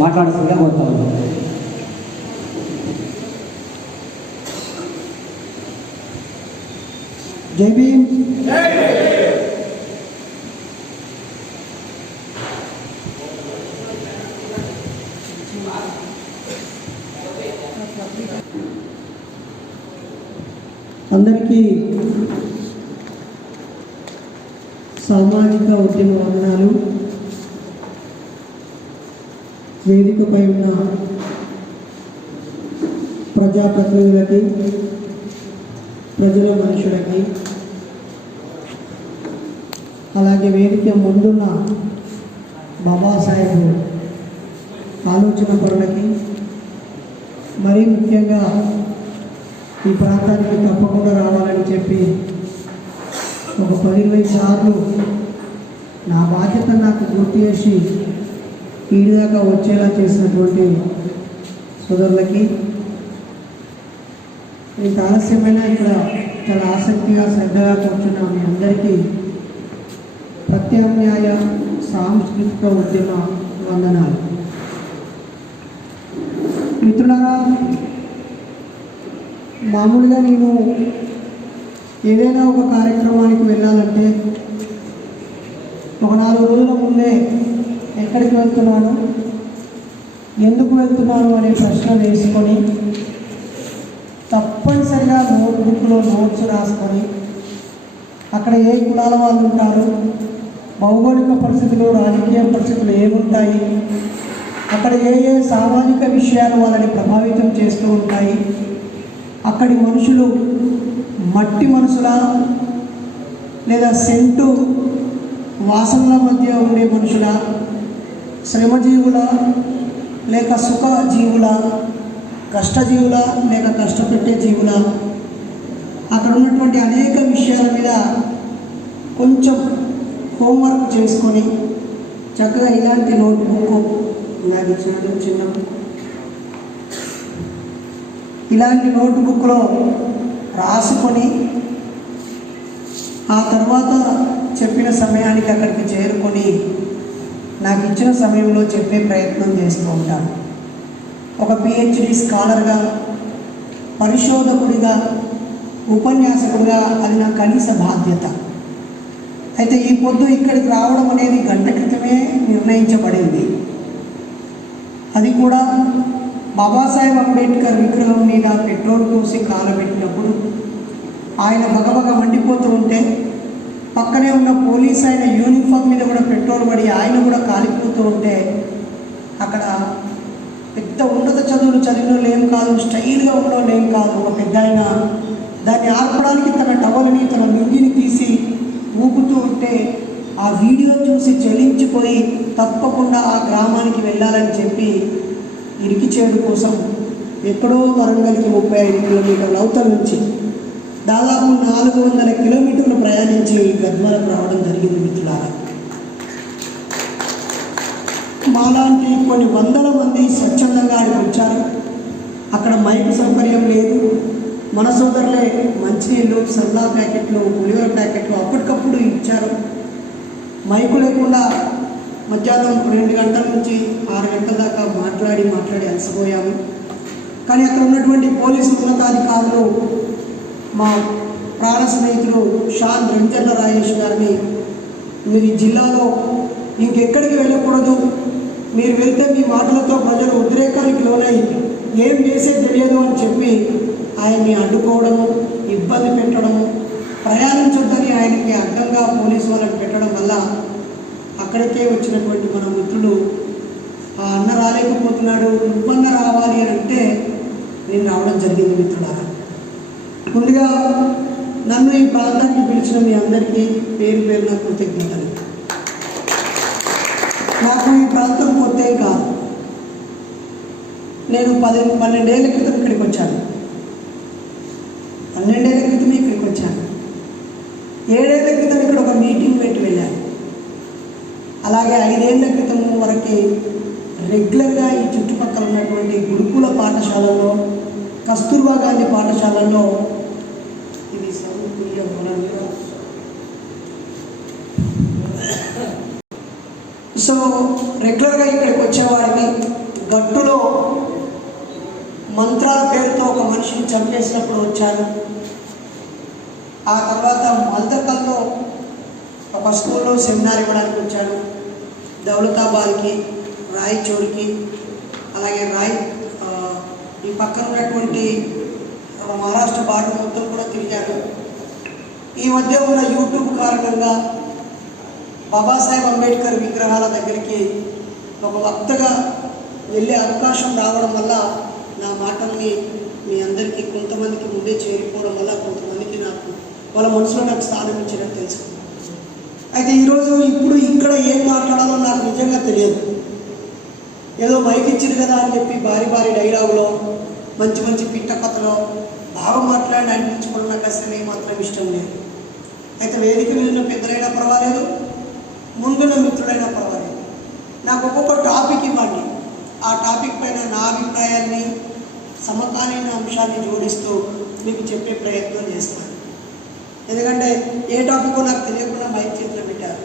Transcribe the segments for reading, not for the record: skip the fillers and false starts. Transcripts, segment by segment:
మాట్లాడుతుందిగా కోరుతా ఉన్నాను. జై భీమ్. అందరికీ సామాజిక ఉద్యమ వందనాలు. వేదికపై ఉన్న ప్రజాప్రతినిధులకి, ప్రజల మనుషులకి, అలాగే వేదిక ముందున్న బాబాసాహెబ్ ఆలోచన పరులకి, మరీ ముఖ్యంగా ఈ ప్రాంతానికి తప్పకుండా రావాలని చెప్పి ఒక 10-20 సార్లు నా బాధ్యత నాకు గుర్తు చేసి ఈడిదాకా వచ్చేలా చేసినటువంటి సోదరులకి, ఇంత ఆలస్యమైన ఇక్కడ చాలా ఆసక్తిగా శ్రద్ధగా కూర్చున్న మీ అందరికీ ప్రత్యామ్నాయ సాంస్కృతిక ఉద్యమ వందనాలు. మిత్రులారా, మామూలుగా నేను ఏదైనా ఒక కార్యక్రమానికి వెళ్ళాలంటే ఒక 4 రోజుల ముందే ఎక్కడికి వెళ్తున్నాను, ఎందుకు వెళ్తున్నాను అనే ప్రశ్న వేసుకొని తప్పనిసరిగా నోట్బుక్లో నోట్స్ రాసుకొని అక్కడ ఏ కులాల వాళ్ళు ఉంటారు, భౌగోళిక పరిస్థితులు, రాజకీయ పరిస్థితులు ఏముంటాయి, అక్కడ ఏ సామాజిక విషయాలు వాళ్ళని ప్రభావితం చేస్తూ ఉంటాయి, అక్కడి మనుషులు మట్టి మనుషులా లేదా సెంటు వాసనల మధ్య ఉండే మనుషుల, శ్రమజీవుల లేక సుఖజీవుల, కష్టజీవుల లేక కష్టపెట్టే జీవుల, అక్కడ ఉన్నటువంటి అనేక విషయాల మీద కొంచెం హోంవర్క్ చేసుకొని చక్కగా ఇలాంటి నోట్బుక్ నాకు చిన్న ఇలాంటి నోట్బుక్లో రాసుకొని ఆ తర్వాత చెప్పిన సమయానికి అక్కడికి చేరుకొని నాకు ఇచ్చిన సమయంలో చెప్పే ప్రయత్నం చేస్తూ ఉంటాను. ఒక PhD స్కాలర్గా, పరిశోధకుడిగా, ఉపన్యాసకుడిగా అది నా కనీస బాధ్యత. అయితే ఈ పొద్దు ఇక్కడికి రావడం అనేది గంట క్రితమే నిర్ణయించబడింది. అది కూడా బాబాసాహెబ్ అంబేద్కర్ విగ్రహం మీద పెట్రోల్ పోసి కాలబెట్టినప్పుడు ఆయన బగబగ మండిపోతూ ఉంటే పక్కనే ఉన్న పోలీస్ ఆయన యూనిఫామ్ మీద కూడా పెట్రోల్ పడి ఆయన కూడా కాలిపోతూ ఉంటే అక్కడ పెద్ద ఉన్నత చదువులు చదివిన ఏం కాదు, స్టైల్గా ఉన్న ఏం కాదు, ఒక పెద్ద ఆయన దాన్ని ఆర్పడానికి తన టవల్ని, తన లుంగిని తీసి ఊపుతూ ఉంటే ఆ వీడియో చూసి చలించిపోయి తప్పకుండా ఆ గ్రామానికి వెళ్ళాలని చెప్పి ఇరికిచేడు కోసం ఎక్కడో వరంగల్కి 35 కిలోమీటర్ల అవతల నుంచి దాదాపు 400 కిలోమీటర్లు ప్రయాణించి గద్వాలకు రావడం జరిగింది. మిత్రులారా, మాలాంటి కొన్ని వందల మంది స్వచ్ఛందంగా ఆడికి వచ్చారు. అక్కడ మైక్ సౌకర్యం లేదు. మన సోదరులే మంచినీళ్ళు, సల్లా ప్యాకెట్లు, పులిహోర ప్యాకెట్లు అప్పటికప్పుడు ఇచ్చారు. మైకు లేకుండా మధ్యాహ్నం 2 గంటల నుంచి 6 గంటల దాకా మాట్లాడి అలసిపోయాము. కానీ అక్కడ ఉన్నటువంటి పోలీసు ఉన్నతాధికారులు మా ప్రాణ స్నేహితులు షాన్ రంజన్న రాజేష్ గారిని, మీరు ఈ జిల్లాలో ఇంకెక్కడికి వెళ్ళకూడదు, మీరు వెళ్తే మీ మాటలతో ప్రజలు ఉద్రేకానికి లోనై ఏం చేసే తెలియదు అని చెప్పి ఆయన్ని అడ్డుకోవడము, ఇబ్బంది పెట్టడము, ప్రయాణించొద్దని ఆయనకి అడ్డంగా పోలీసు వాళ్ళని పెట్టడం వల్ల అక్కడికే వచ్చినటువంటి మన మిత్రులు ఆ అన్న రాలేకపోతున్నాడు, నువ్వన్న రావాలి అని అంటే నేను రావడం జరిగింది. మిత్రులారా, ముందుగా నన్ను ఈ ప్రాంతానికి పిలిచిన మీ అందరికీ పేరు పేరున కృతజ్ఞతలు. నాకు ఈ ప్రాంతం కొత్తే కాదు. నేను 12 ఏళ్ల క్రితం ఇక్కడికి వచ్చాను. 12 ఏళ్ల క్రితమే ఇక్కడికి వచ్చాను. 7 ఏళ్ల క్రితం ఇక్కడ ఒక మీటింగ్ పెట్టి వెళ్ళాను. అలాగే 5 ఏళ్ల క్రితం వరకు రెగ్యులర్గా ఈ చుట్టుపక్కల ఉన్నటువంటి గురుకుల పాఠశాలలో, కస్తూర్బా గాంధీ పాఠశాలలో ఇది సో రెగ్యులర్గా ఇక్కడికి వచ్చేవాడిని. గట్టులో మంత్రాల పేరుతో ఒక మనిషిని చంపేసినప్పుడు వచ్చారు. ఆ తర్వాత మల్దకల్లో ఒక స్కూల్లో సెమినార్ ఇవ్వడానికి వచ్చాడు. దౌలతాబాద్కి, రాయచూర్కి, అలాగే ఈ పక్కన ఉన్నటువంటి మహారాష్ట్ర బార్డర్ మొత్తం కూడా తిరిగారు. ఈ మధ్య ఉన్న యూట్యూబ్ కారణంగా బాబాసాహెబ్ అంబేద్కర్ విగ్రహాల దగ్గరికి ఒక వక్తగా వెళ్ళే అవకాశం రావడం వల్ల నా మాటల్ని మీ అందరికీ కొంతమందికి ముందే చేరిపోవడం వల్ల కొంతమందికి వాళ్ళ మనసులో నాకు స్థానం ఇచ్చినట్టు తెలుసుకున్నాను. అయితే ఈరోజు ఇప్పుడు ఇక్కడ ఏం మాట్లాడాలో నాకు నిజంగా తెలియదు. ఏదో మైక్ ఇచ్చింది కదా అని చెప్పి భారీ డైలాగులో మంచి పిట్ట కథలో బాగా మాట్లాడి అనిపించుకోవడం నాకు అసలు ఏమాత్రం ఇష్టం లేదు. అయితే వేదిక మీద ఉన్న పెద్దలైనా పర్వాలేదు, ముందున్న మిత్రులైనా పర్వాలేదు, నాకు ఒక్కొక్క టాపిక్ ఇవ్వండి. ఆ టాపిక్ పైన నా అభిప్రాయాన్ని, సమకాలీన అంశాన్ని జోడిస్తూ మీకు చెప్పే ప్రయత్నం చేస్తాను. ఎందుకంటే ఏ టాపికో నాకు తెలియకుండా మైక్ చేతిలో పెట్టారు,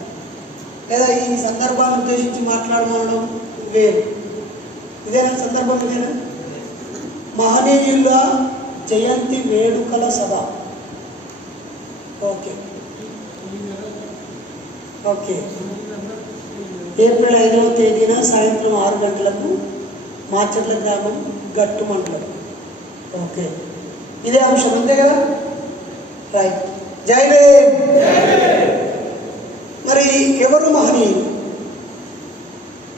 లేదా ఈ సందర్భాన్ని ఉద్దేశించి మాట్లాడడం వేరు. ఇదేనా సందర్భం? ఇదేనా మహనీయుల జయంతి వేడుకల సభ. ఓకే, ఏప్రిల్ 5వ తేదీన సాయంత్రం 6 గంటలకు మాచర్ల గ్రామం, గట్టు మండలం. ఓకే, ఇదే అంశం అంతే కదా? రైట్. జై భీమ్. మరి ఎవరు మహనీయులు?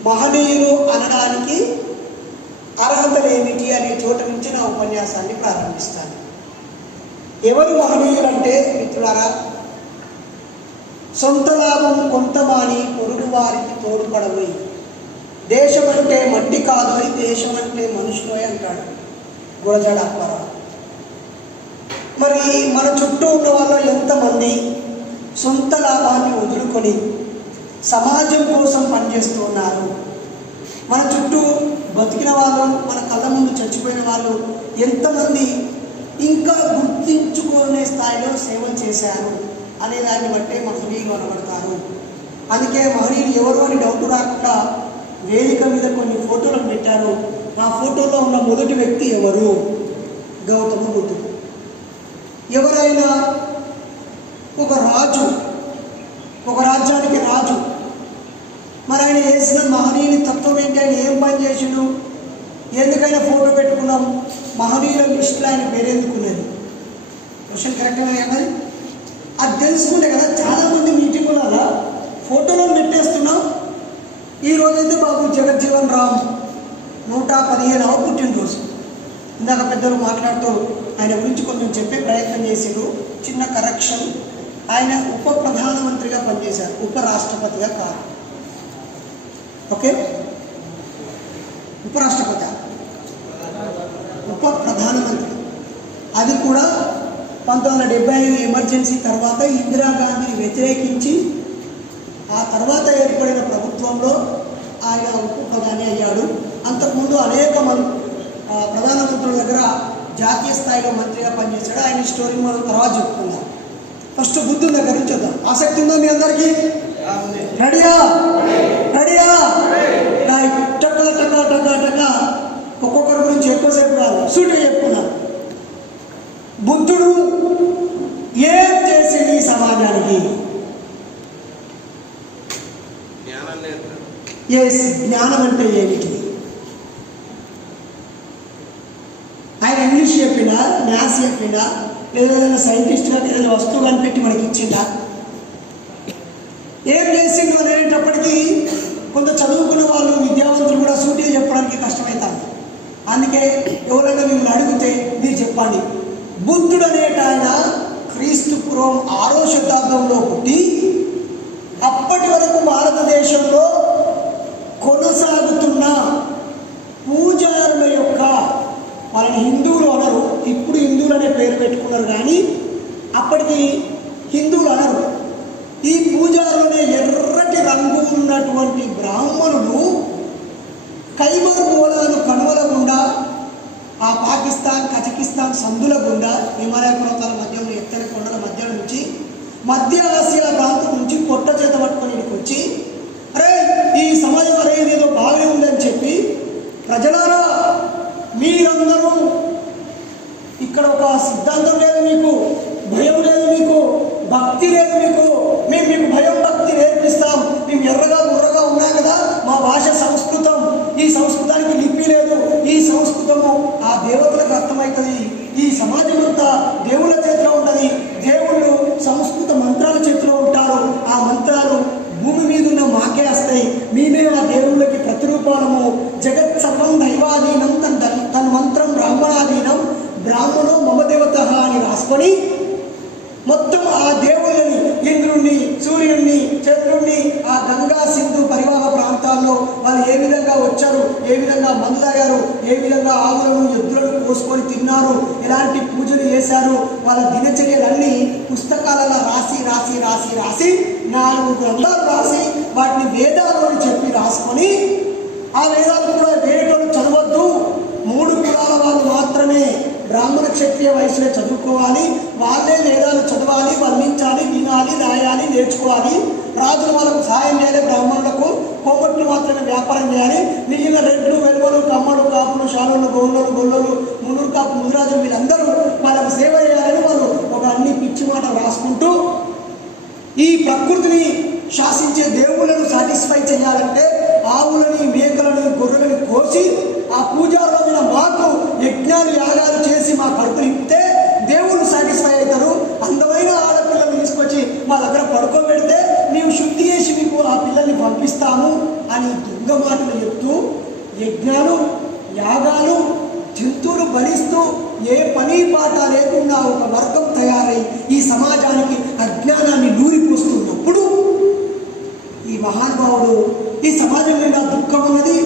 మహనీయులు అనడానికి అర్హతలు ఏమిటి అనే చోట నుంచి నా ఉపన్యాసాన్ని ప్రారంభిస్తాను. ఎవరు మహనీయులంటే మిత్రులారా, సొంత లాభం కొంతమాని పొరుగు వారికి తోడ్పడబోయి, దేశం అంటే మట్టి కాదోయ్, దేశం అంటే మనుషులోయ్ అంటాడు గురజాడ అప్పారావు. మరి మన చుట్టూ ఉన్న వాళ్ళు ఎంతమంది సొంత లాభాన్ని వదులుకొని సమాజం కోసం పనిచేస్తూ ఉన్నారు? మన చుట్టూ బతికిన వాళ్ళు, మన కళ్ళ ముందు చచ్చిపోయిన వాళ్ళు ఎంతమంది ఇంకా గుర్తించుకునే స్థాయిలో సేవలు చేశారు అనే దాన్ని బట్టే మహనీయులు అనబడతారు. అందుకే మహనీయులు ఎవరు అని డౌట్ రాకుండా వేదిక మీద కొన్ని ఫోటోలను పెట్టారు. ఆ ఫోటోలో ఉన్న మొదటి వ్యక్తి ఎవరు? గౌతమ బుద్ధుడు. ఎవరైనా ఒక రాజు, ఒక రాజ్యానికి రాజు, మరి ఆయన చేసిన మహనీయుని తత్వం ఏంటి? ఆయన ఏం పని చేసిండు? ఎందుకైనా ఫోటో పెట్టుకున్నాం? మహనీయుల లిస్టులో ఆయన పేరెందుకున్నది? క్వశ్చన్ కరెక్ట్గా అన్నది. అది తెలుసుకుంటే కదా చాలామంది మీటింగులలో ఫోటోలో పెట్టేస్తున్నాం. ఈరోజైతే బాబు జగజ్జీవన్ రామ్ 115వ పుట్టినరోజు. ఇందాక పెద్దలు మాట్లాడుతూ ఆయన గురించి కొంచెం చెప్పే ప్రయత్నం చేసారు. చిన్న కరెక్షన్, ఆయన ఉప ప్రధానమంత్రిగా పనిచేశారు, ఉపరాష్ట్రపతిగా కాదు. ఓకే, ఉపరాష్ట్రపతి, ఉప ప్రధానమంత్రి. అది కూడా 1975 ఎమర్జెన్సీ తర్వాత ఇందిరాగాంధీని వ్యతిరేకించి ఆ తర్వాత ఏర్పడిన ప్రభుత్వంలో ఆయన ఉప ప్రధాని అయ్యాడు. అంతకుముందు అనేక ప్రధానమంత్రుల దగ్గర జాతీయ స్థాయిలో మంత్రిగా పనిచేశాడు. ఆయన స్టోరీ మనం తర్వాత చెప్పుకుందాం. ఫస్ట్ బుద్ధుని దగ్గర నుంచి వద్దాం. ఆసక్తి ఉందా మీ అందరికీ? రెడీయా? టక ఒక్కొక్కరి గురించి ఎక్కువసేపు కాదు, సూటిగా చెప్పుకున్నాను. బుద్ధుడు ఏం చేసింది ఈ సమాజానికి? జ్ఞానం అంటే ఏమిటి? ఆయన ఇంగ్లీష్ చెప్పినా, మ్యాథ్స్ చెప్పినా, లేదా ఏదైనా సైంటిస్ట్గా ఏదైనా వస్తువు కనిపెట్టి మనకి ఇచ్చిందా? ఏం చేసిండు అనేటప్పటికీ కొంత చదువుకున్న వాళ్ళు, విద్యావంతులు కూడా సూటిగా చెప్పడానికి కష్టమవుతారు. అందుకే ఎవరైనా మిమ్మల్ని అడిగితే మీరు చెప్పండి. బుద్ధుడు అనేట ఆయన క్రీస్తు పూర్వం 6వ శతాబ్దంలో పుట్టి అప్పటి వరకు భారతదేశంలో కొనసాగుతున్న పూజారుల యొక్క, వాళ్ళని హిందువులు అనరు, ఇప్పుడు హిందువులు అనే పేరు పెట్టుకున్నారు, కానీ అప్పటికి హిందువులు అనరు. ఈ పూజారులనే ఎర్రటి రంగు ఉన్నటువంటి బ్రాహ్మణులు ఖైబర్ మూలాలు కనుమల గుండా, ఆ పాకిస్తాన్, కజకిస్తాన్ సందుల గుండా, హిమాలయ పర్వతాల మధ్యలో ఎత్తైన కొండల మధ్య నుంచి, మధ్య ఆసియా ప్రాంతం నుంచి పొట్ట చేత పట్టుకొని వచ్చి, అరే ఈ సమాజం అరే ఏదో బాగానే ఉందని చెప్పి ప్రజలారా, మీరందరూ ఇక్కడ ఒక సిద్ధాంతం లేదు, మీకు భయం లేదు, మీకు భక్తి లేదు, మేము మీకు భయం భక్తి నేర్పిస్తాం. మేము ఎర్రగా బుర్రగా ఉన్నాం కదా, మా భాష సంస్కృతం, ఈ సంస్కృతానికి లిపి లేదు, ఈ సంస్కృతము ఆ దేవతలకు అర్థమవుతుంది, ఈ సమాజం అంతా దేవుళ్ళ చేతిలో ఉంటుంది, దేవుళ్ళు సంస్కృత మంత్రాల చేతిలో ఉంటారు, ఆ మంత్రాలు భూమి మీద ఉన్న మాకే వస్తాయి, మేమే ఆ దేవుళ్ళకి ప్రతిరూపాలము. జగత్ సర్వం దైవాధీనం తన మంత్రం బ్రాహ్మణాధీనం బ్రాహ్మణో మమ దేవత అని రాసుకొని మొత్తం ఆ దేవుళ్ళని, ఇంద్రుణ్ణి, సూర్యుడిని, చంద్రుణ్ణి, ఆ గంగా సింధు పరివాహ ప్రాంతాల్లో వాళ్ళు ఏ విధంగా వచ్చారు, ఏ విధంగా మందు తాగారు, ఏ విధంగా ఆవులను ఎద్దులను కోసుకొని తిన్నారు, ఎలాంటి పూజలు చేశారు, వాళ్ళ దినచర్యలన్నీ పుస్తకాలలో రాసి రాసి రాసి రాసి 4 గ్రంథాలు రాసి వాటిని వేదాలు అని చెప్పి రాసుకొని, ఆ వేదాలు కూడా వేరేటోళ్ళు చదవద్దు, 3 కులాల వాళ్ళు మాత్రమే బ్రాహ్మణ క్షత్రియ వయసులో చదువుకోవాలి, వాళ్ళే వేదాలు చదవాలి, వర్ణించాలి, వినాలి, రాయాలి, నేర్చుకోవాలి, రాజులు వాళ్ళకు సహాయం చేయాలి, బ్రాహ్మణులకు కోమట్లు మాత్రమే వ్యాపారం చేయాలి, మిగిలిన రెడ్లు, వెలువలు, కమ్మలు, కాపులు, శాలులు, గౌళ్ళు, గొల్లలు, మునురు కాపు, ముదిరాజులు వీళ్ళందరూ వాళ్ళకు సేవ చేయాలని వాళ్ళు ఒక అన్ని పిచ్చి మాటలు రాసుకుంటూ ఈ ప్రకృతిని శాసించే దేవుళ్ళను సాటిస్ఫై చేయాలంటే ఆవులని, మేకలని, గొర్రెలను కోసి ఆ పూజారులమైన మాకు యజ్ఞాలు, యాగాలు చేసి మా కడుపులు ఇస్తే దేవుళ్ళు సాటిస్ఫై అవుతారు. అందమైన ఆడపిల్లలు తీసుకొచ్చి మా దగ్గర పడుకోబెడితే మేము శుద్ధి చేసి మీకు ఆ పిల్లల్ని పంపిస్తాము అని దొంగ మాటలు చెప్తూ యజ్ఞాలు, యాగాలు, జంతువులు భరిస్తూ ఏ పని పాట లేకుండా ఒక వర్గం తయారై ఈ సమాజానికి అజ్ఞానాన్ని నూరిపోస్తున్నప్పుడు ఈ మహానుభావుడు ఈ సమాజం నిండా దుఃఖం ఉన్నది,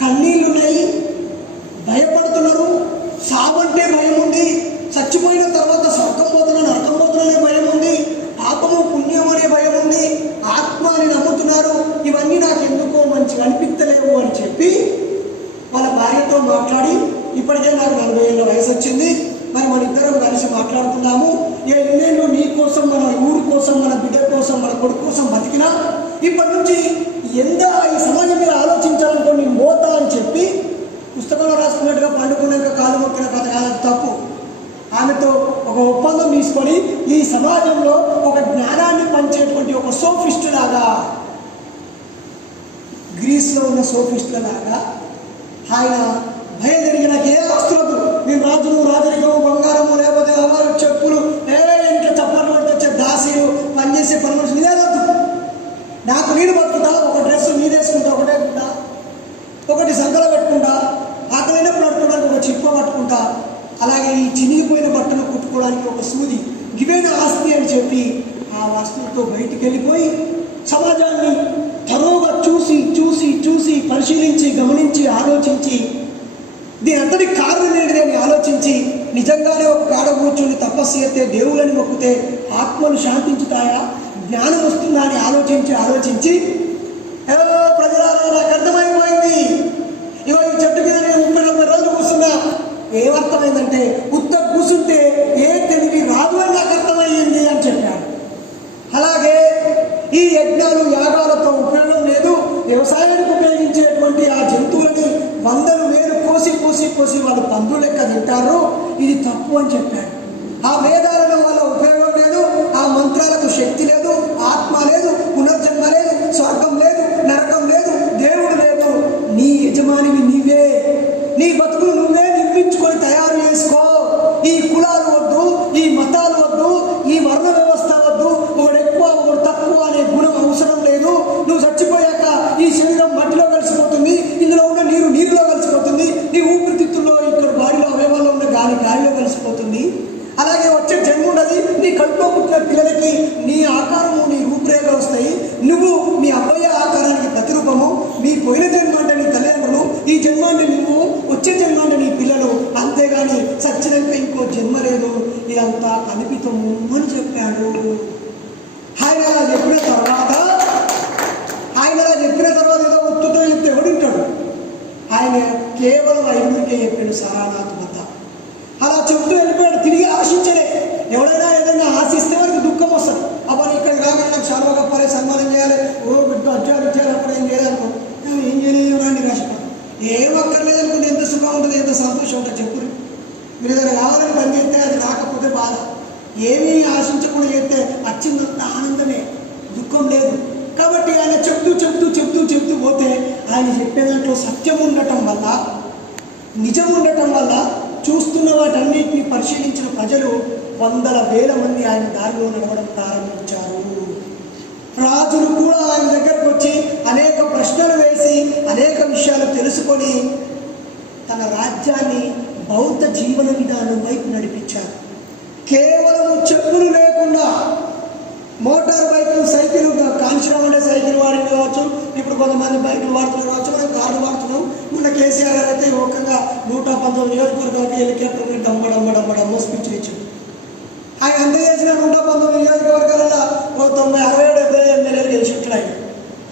కన్నీళ్ళున్నాయి, భయపడుతున్నారు, సావంటే భయం ఉంది, చచ్చిపోయిన తర్వాత స్వర్గం పోతున్నా నరకం పోతున్ననే భయం ఉంది, పాపము పుణ్యం అనే భయం ఉంది, ఆత్మ అని నమ్ముతున్నారు. ఇవన్నీ నాకు ఎందుకో మంచిగా అనిపించలేవు అని చెప్పి వాళ్ళ భార్యతో మాట్లాడి, ఇప్పటికే నాకు 40 ఏళ్ళ వయసు వచ్చింది, మరి మన ఇద్దరం కలిసి మాట్లాడుతున్నాము, ఎన్నేళ్ళు నీ కోసం, మన ఊరి కోసం, మన బిడ్డ కోసం, మన కొడుకు కోసం బతికినా ఇప్పటి నుంచి ఈ సమాజం మీద ఆలోచించాలనుకో నేను పోతా అని చెప్పి పుస్తకంలో రాసుకున్నట్టుగా పండుకున్నాక కాలు మొక్కిన కథ కాదు, తప్పు. ఆమెతో ఒక ఒప్పందం తీసుకొని ఈ సమాజంలో ఒక జ్ఞానాన్ని పంచేటువంటి ఒక సోఫిస్ట్ లాగా, గ్రీస్లో ఉన్న సోఫిస్టుల లాగా ఆయన బయలుదేరిగి నాకు ఏ ఆస్తులకు నేను రాజులు, రాజరికము, బంగారము, లేకపోతే అవారు, చెప్పులు, ఇంట్లో చప్పట్లు పడితే దాసీలు, పనిచేసే పని మనుషులు ఇదే వద్దు, నాకు నేను బతుకుతా, ఒక డ్రెస్ నీదేసుకుంటా, ఒకటే గుంటా, ఒకటి సంకల పెట్టుకుంటా, ఆకలైనప్పుడు నడుపుకోవడానికి ఒక చిప్ప పట్టుకుంటా, అలాగే ఈ చినిగిపోయిన బట్టలు కుట్టుకోవడానికి ఒక సూది, ఇవేనా ఆస్తి అని చెప్పి ఆ వస్తువులతో బయటికి వెళ్ళిపోయి సమాజాన్ని తరోగా చూసి చూసి చూసి పరిశీలించి గమనించి ఆలోచించి దీని అంతటి కారణం ఏంటిది అని ఆలోచించి నిజంగానే ఒక కాడ కూర్చుని తపస్సు చేస్తే, దేవుళ్ళని మొక్కితే ఆత్మలు శాంతించుతాయా, జ్ఞానం వస్తుందా అని ఆలోచించి ప్రజలారా నాకు అర్థమైపోయింది, ఇగో ఈ చెట్టు కింద నేను 30-40 రోజులు కూర్చున్నా, ఏమర్థమైందంటే ఉత్త కూర్చుంటే ఏ తెలివి రాదు అని నాకు అర్థమయ్యింది అని చెప్పాడు. అలాగే ఈ యజ్ఞాలు, యాగాలతో ఉపయోగం లేదు, వ్యవసాయానికి ఉపయోగించేటువంటి ఆ జంతువులని 100 వేలు కోసి కోసి కోసి వాళ్ళు పందులు లెక్క తింటారు, ఇది తప్పు అని చెప్పాడు. ఆ వేదాలలో వల్ల ఉపయోగం లేదు, ఆ మంత్రాలకు శక్తి లేదు, ఆత్మ లేదు, పునర్జన్మ లేదు, స్వర్గం లేదు, నరకం లేదు, దేవుడు లేదు, నీ యజమానివి నీవే, నీ బతుకులు నువ్వే నిర్మించుకొని తయారు చేసుకో. ఈ కులాలు వద్దు, ఈ మతాలు వద్దు, ఈ వర్ణ వ్యవస్థ వద్దు, ఒకడు ఎక్కువ ఒకడు తక్కువ అనే గుణం అవసరం లేదు. నువ్వు చచ్చిపోయాక ఈ శరీరం మట్టిలో కలిసిపోతుంది, ఇందులో ఉన్న నీరు నీరులో కలిసిపోతుంది, నీ ఊపిరితిత్తుల్లో ఇక్కడ బాడీలో అవయవాల్లో ఉన్న గాలిలో కలిసిపోతుంది. అలాగే వచ్చే జన్మ ఉన్నది, నీ కడుపులో పుట్టిన పిల్లలకి నీ ఆకారము, నీ రూపురేఖలు వస్తాయి, నువ్వు మీ అబ్బాయి ఆకారానికి ప్రతిరూపము. మీ పోయిన జన్మ అంటే నీ తల్లిదండ్రులు, ఈ జన్మ అంటే నువ్వు, వచ్చే జన్మ అంటే నీ పిల్లలు, అంతేగాని సచ్చినాక ఇంకో జన్మ లేదు, ఇదంతా కల్పితము అని చెప్పాడు. ఆయన అలా చెప్పిన తర్వాత ఏదో ఉత్తుతో చెప్తే ఎవడుంటాడు? ఆయన కేవలం 5 చెప్పాడు, సరానాథ్ మత. అలా చెప్తూ వెళ్ళిపోయాడు, తిరిగి ఆశించలే. ఎవడైనా ఏదైనా ఆశిస్తే వారికి దుఃఖం వస్తుంది. అప్పుడు ఇక్కడికి రాగానే నాకు శాలువా కప్పాలి, సన్మానం చేయాలి, ఓ బిడ్డ అజ్జాలు ఇచ్చారు, అప్పుడు ఏం చేయాలనుకో, ఏం చేయలేదు రాండి రాసిపోతాం. ఏం అక్కర్లేదు అనుకుంటే ఎంత సుఖం ఉంటుంది, ఎంత సంతోషం ఉంటుంది చెప్పు. మీరు ఏదైనా కావాలని పని చేస్తే అది రాకపోతే బాధ, ఏమీ ఆశించకుండా చేస్తే వచ్చిందంత ఆనందమే, దుఃఖం లేదు. కాబట్టి ఆయన చెప్తూ చెప్తూ చెప్తూ చెప్తూ పోతే ఆయన చెప్పే దాంట్లో సత్యం ఉండటం వల్ల, నిజం ఉండటం వల్ల చూస్తున్న వాటన్నిటిని పరిశీలించిన ప్రజలు వందల వేల మంది ఆయన దారిలో నడవడం ప్రారంభించారు. రాజులు కూడా ఆయన దగ్గరకు వచ్చి అనేక ప్రశ్నలు వేసి అనేక విషయాలు తెలుసుకొని తన రాజ్యాన్ని బౌద్ధ జీవన విధానం వైపు నడిపించారు. కేవలం చెప్పులు లేకుండా మోటార్ బైకులు, సైకిల్, కాంచనం అంటే సైకిల్ వాడింది కావచ్చు, ఇప్పుడు కొంతమంది బైకులు వాడుతున్నారు కావచ్చు, మనం కార్లు వాడుతున్నాం. మొన్న కేసీఆర్ గారు అయితే ఒక్కగా 119 నియోజకవర్గాలకి హెలికాప్టర్ డమ్మ స్పీచ్ ఇచ్చాడు. ఆయన అంత చేసిన 119 నియోజకవర్గాలలో 90, 60, 70 ఎమ్మెల్యేలు గెలిచినట్లు ఆయన.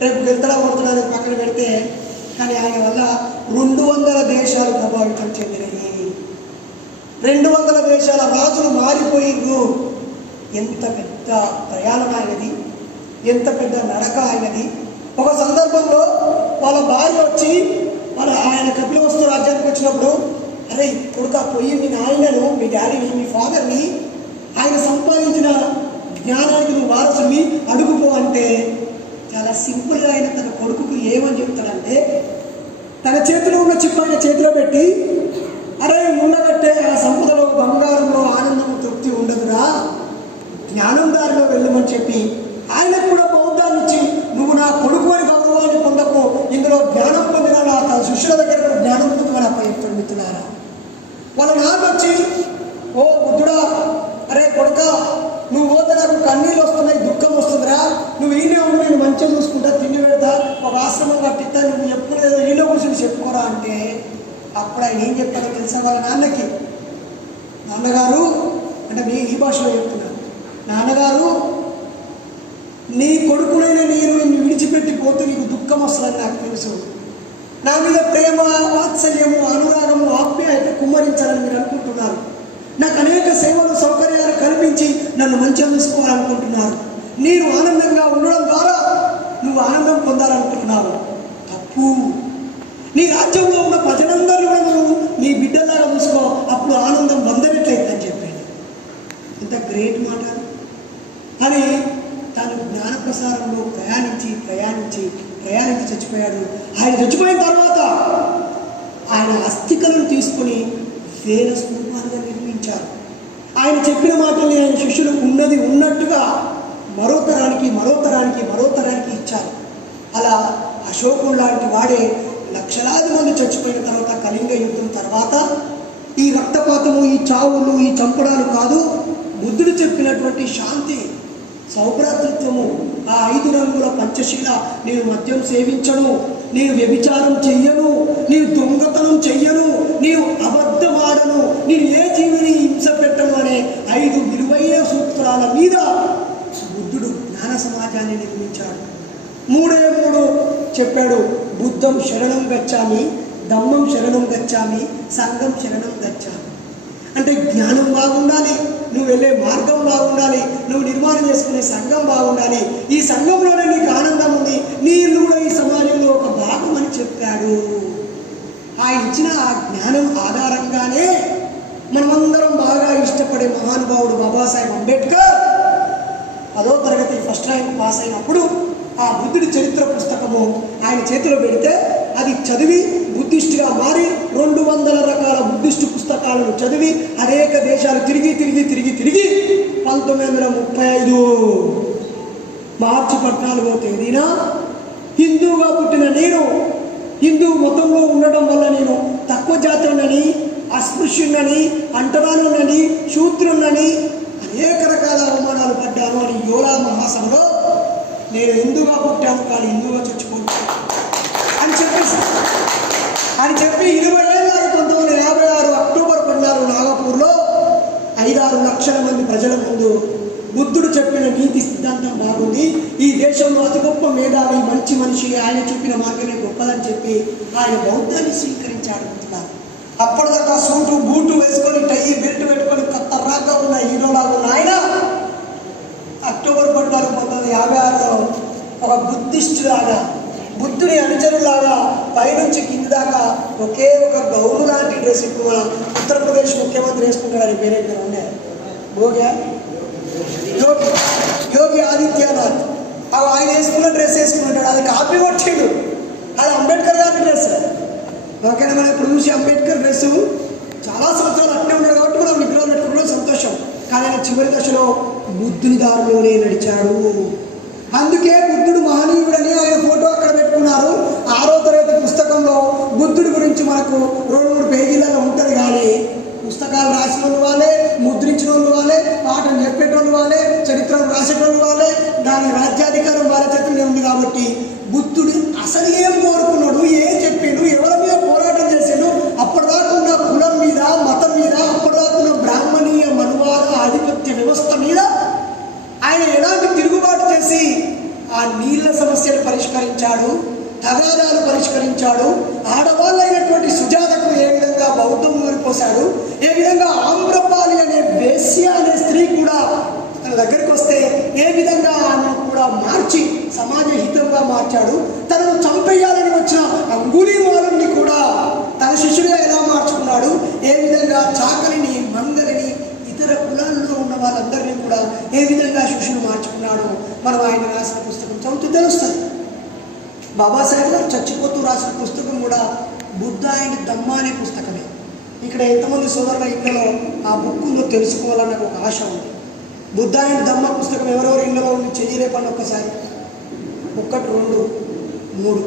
రేపు గెలుతడా పోతున్నారని పక్కన పెడితే, కానీ ఆయన వల్ల 200 దేశాలు ప్రభావితం చెందినవి. 200 దేశాల రాజులు మారిపోయిండ్రు. ఎంత పెద్ద ప్రయాణం అయినది, ఎంత పెద్ద నడక అయినది. ఒక సందర్భంలో వాళ్ళ భార్య వచ్చి ఆయన కపిలవస్తు రాజ్యానికి వచ్చినప్పుడు, అరే కొడుక పోయి మీ నాయనను, మీ డాడీని, మీ ఫాదర్ని, ఆయన సంపాదించిన జ్ఞానానికి నువ్వు వారసుని అడుగుపో అంటే చాలా సింపుల్గా ఆయన తన కొడుకుకు ఏమని చెప్తాడంటే, తన చేతిలో ఉన్న చిప్ ఆయన చేతిలో పెట్టి, అరే ఉండగట్టే ఆ సంపదలో, బంగారంలో ఆనందము తృప్తి ఉండదురా, జ్ఞానం దారిలో వెళ్ళమని చెప్పి ఆయనకు కూడా బౌద్ధాన్ని ఇచ్చి, నువ్వు నా కొడుకు అని గౌరవాన్ని పొందకు, ఇందులో జ్ఞానం పొందిన నా శిష్యుల దగ్గర జ్ఞానం పొందుమని అప్పచెప్తాడు. మిత్రులారా, వాళ్ళ నాన్న వచ్చి, ఓ బుద్ధుడా, అరే కొడుక నువ్వు పోతే నాకు కన్నీళ్ళు వస్తున్నాయి, దుఃఖం వస్తుందిరా, నువ్వు ఈయనే ఉండి నేను మంచిగా చూసుకుంటా, తిండి పెడతా, ఒక ఆశ్రమం కట్టిస్తా, నువ్వు చెప్పుకోలేదో ఈయన కూర్చొని చెప్పుకోరా అంటే, అప్పుడు ఆయన ఏం చెప్పారో తెలుసా వాళ్ళ నాన్నకి? నాన్నగారు అంటే ఈ భాషలో చెప్తున్నాను, నాన్నగారు నీ కొడుకునైన నేను నిన్ను విడిచిపెట్టి పోతే నీకు దుఃఖం వస్తుందని నాకు తెలుసు. నా మీద ప్రేమ, వాత్సల్యము, అనురాగము, ఆప్యాయత కుమ్మరించాలని మీరు అనుకుంటున్నారు. నాకు అనేక సేవలు, సౌకర్యాలు కల్పించి నన్ను మంచిగా చూసుకోవాలనుకుంటున్నారు. నేను ఆనందంగా ఉండడం ద్వారా నువ్వు ఆనందం పొందాలనుకుంటున్నావు. తప్పు. నీ రాజ్యంలో ఉన్న ప్రజలందరినీ కూడా నువ్వు నీ బిడ్డలాగా చూసుకో, అప్పుడు ఆనందం వందనట్లయిద్దని చెప్పాడు. ఎంత గ్రేట్ మాట అని తాను జ్ఞాన ప్రసారంలో ప్రయాణించి చచ్చిపోయాడు. ఆయన చచ్చిపోయిన తర్వాత ఆయన అస్థికలను తీసుకుని వేల స్తూపాలుగా నిర్మించారు. ఆయన చెప్పిన మాటల్ని ఆయన శిష్యులు ఉన్నది ఉన్నట్టుగా మరో తరానికి ఇచ్చారు. అలా అశోకుడు లాంటి వాడే లక్షలాది మంది చచ్చిపోయిన తర్వాత, కళింగ యుద్ధం తర్వాత ఈ రక్తపాతము, ఈ చావులు, ఈ చంపడాలు కాదు, బుద్ధుడు చెప్పినటువంటి శాంతి, సౌభ్రాతృత్వము, ఆ 5 రంగుల పంచశీల, నేను మద్యం సేవించను, నేను వ్యభిచారం చెయ్యను, నేను దొంగతనం చెయ్యను, నేను అబద్ధమాడను, నేను ఏ జీవిని హింస పెట్టను అనే 5 విలువైన సూత్రాల మీద బుద్ధుడు జ్ఞాన సమాజాన్ని నిర్మించాడు. 3 చెప్పాడు. బుద్ధం శరణం గచ్చామి, ధమ్మం శరణం గచ్చామి, సంఘం శరణం గచ్చామి. అంటే జ్ఞానం బాగుండాలి, నువ్వు వెళ్ళే మార్గం బాగుండాలి, నువ్వు నిర్మాణం చేసుకునే సంఘం బాగుండాలి, ఈ సంఘంలోనే నీకు ఆనందం ఉంది, నీ ఇల్లు కూడా ఈ సమాజంలో ఒక భాగం అని చెప్పాడు. ఆయన ఇచ్చిన ఆ జ్ఞానం ఆధారంగానే మనమందరం బాగా ఇష్టపడే మహానుభావుడు బాబాసాహెబ్ అంబేద్కర్ 10వ తరగతి ఫస్ట్ ర్యాంక్ పాస్ అయినప్పుడు ఆ బుద్ధుడి చరిత్ర పుస్తకము ఆయన చేతిలో పెడితే అది చదివి బుద్ధిస్టుగా మారి 200 రకాల బుద్ధిస్టు పుస్తకాలను చదివి అనేక దేశాలు తిరిగి 1935 మార్చి 14వ తేదీన హిందూగా పుట్టిన నేను, హిందూ మతంలో ఉండడం వల్ల నేను తక్కువ జాతున్నని, అస్పృశ్యున్నని, అంటరానున్నని, శూద్రున్నని అనేక రకాల అవమానాలు పడ్డాను అని యోలా మహాసభలో నేను హిందూగా పుట్టాను కానీ హిందూగా చచ్చిపోతాను అని చెప్పి 20 ఏళ్ళ 1956 అక్టోబర్ 14 నాగపూర్లో 5-6 లక్షల మంది ప్రజల ముందు బుద్ధుడు చెప్పిన నీతి సిద్ధాంతం బాగుంది, ఈ దేశంలో అతి గొప్ప మేధావి, మంచి మనిషి, ఆయన చెప్పిన మార్గమే గొప్పదని చెప్పి ఆయన బౌద్ధాన్ని స్వీకరించాడు. అప్పటిదాకా సూటు బూటు వేసుకొని, టై బెల్ట్ పెట్టుకొని కత్తర్రాగా ఉన్న హీరోలాగా ఉన్న ఆయన అక్టోబర్ 14, 1956లో ఒక బుద్ధిస్ట్ లాగా, బుద్ధుని అనుచరులాగా పైనుంచి కింది దాకా డ్రెస్ ఇప్పుడు మన ఉత్తరప్రదేశ్ ముఖ్యమంత్రి వేసుకుంటాడు. ఆయన పేరు ఏంటో ఉండే యోగి ఆదిత్యనాథ్. ఆయన వేసుకున్న డ్రెస్ వేసుకుంటాడు. అది కాపీ కొట్టిండు. అది అంబేద్కర్ గారి డ్రెస్. ఓకేనా? మనం ఇప్పుడు చూసి అంబేద్కర్ డ్రెస్సు చాలా సంవత్సరాలు అట్నే ఉన్నాడు కాబట్టి మనం విగ్రహాలు పెట్టుకోవడం సంతోషం. కానీ ఆయన చివరి దశలో బుద్ధుని దారిలోనే నడిచాడు. అందుకే బుద్ధుడు మహనీయుడని ఆయన ఫోటో అక్కడ పెట్టుకున్నారు. 6వ తరగతి పుస్తకంలో బుద్ధుడి గురించి మనకు 2-3 పేజీలలో ఉంటుంది. కానీ పుస్తకాలు రాసిన వాళ్ళు వాళ్ళే, ముద్రించిన వాళ్ళు వాళ్ళే, పాఠం చెప్పేటోళ్ళు వాళ్ళే, చరిత్రను రాసేటోళ్ళు వాళ్ళే, దాని రాజ్యాధికారం వాళ్ళ చేతుల్లో ఉంది. కాబట్టి బుద్ధుడు అసలు ఏం కోరుకున్నాడు, ఏం చెప్పిండు, ఎవరి మీద పోరాటం చేసిండు, అప్పటిదాకా ఉన్న కులం మీద, మతం మీద, అప్పటిదాకా ఉన్న బ్రాహ్మణీయ మనువాద ఆధిపత్య వ్యవస్థ మీద ఆయన ఎలాంటి తిరుగుబాటు చేసి ఆ నీళ్ల సమస్యను పరిష్కరించాడు, తగాదాలు పరిష్కరించాడు, ఆడవాళ్ళైనటువంటి సుజాతకు ఏ విధంగా బౌద్ధం ఊరిపోశాడు, ఏ విధంగా ఆమ్రపాలి అనే వేశ్య అనే స్త్రీ కూడా తన దగ్గరికి వస్తే ఏ విధంగా ఆమెను కూడా మార్చి సమాజ హితంగా మార్చాడు, తనను చంపేయాలని వచ్చిన అంగుళీమాలుని కూడా తన శిష్యుడిగా ఎలా మార్చుకున్నాడు, ఏ విధంగా చాకలిని, మంగలిని, ఇతర కులాల్లో ఉన్న వాళ్ళందరినీ కూడా ఏ విధంగా శిష్యుడు మార్చుకున్నాడో మనం ఆయన రాసిన పుస్తకం చదువుతూ తెలుస్తుంది. బాబాసాహెబ్ గారు చచ్చిపోతూ రాసిన పుస్తకం కూడా బుద్ధ అండ్ దమ్మ అనే పుస్తకమే. ఇక్కడ ఎంతమంది సోదరుల ఇళ్లలో ఆ బుక్ ఉందో తెలుసుకోవాలన్న ఒక ఆశ ఉంది. బుద్ధ అండ్ దమ్మ పుస్తకం ఎవరెవరు ఇళ్లలో ఉంది చెయ్యలేపండి ఒక్కసారి. 1, 2, 3,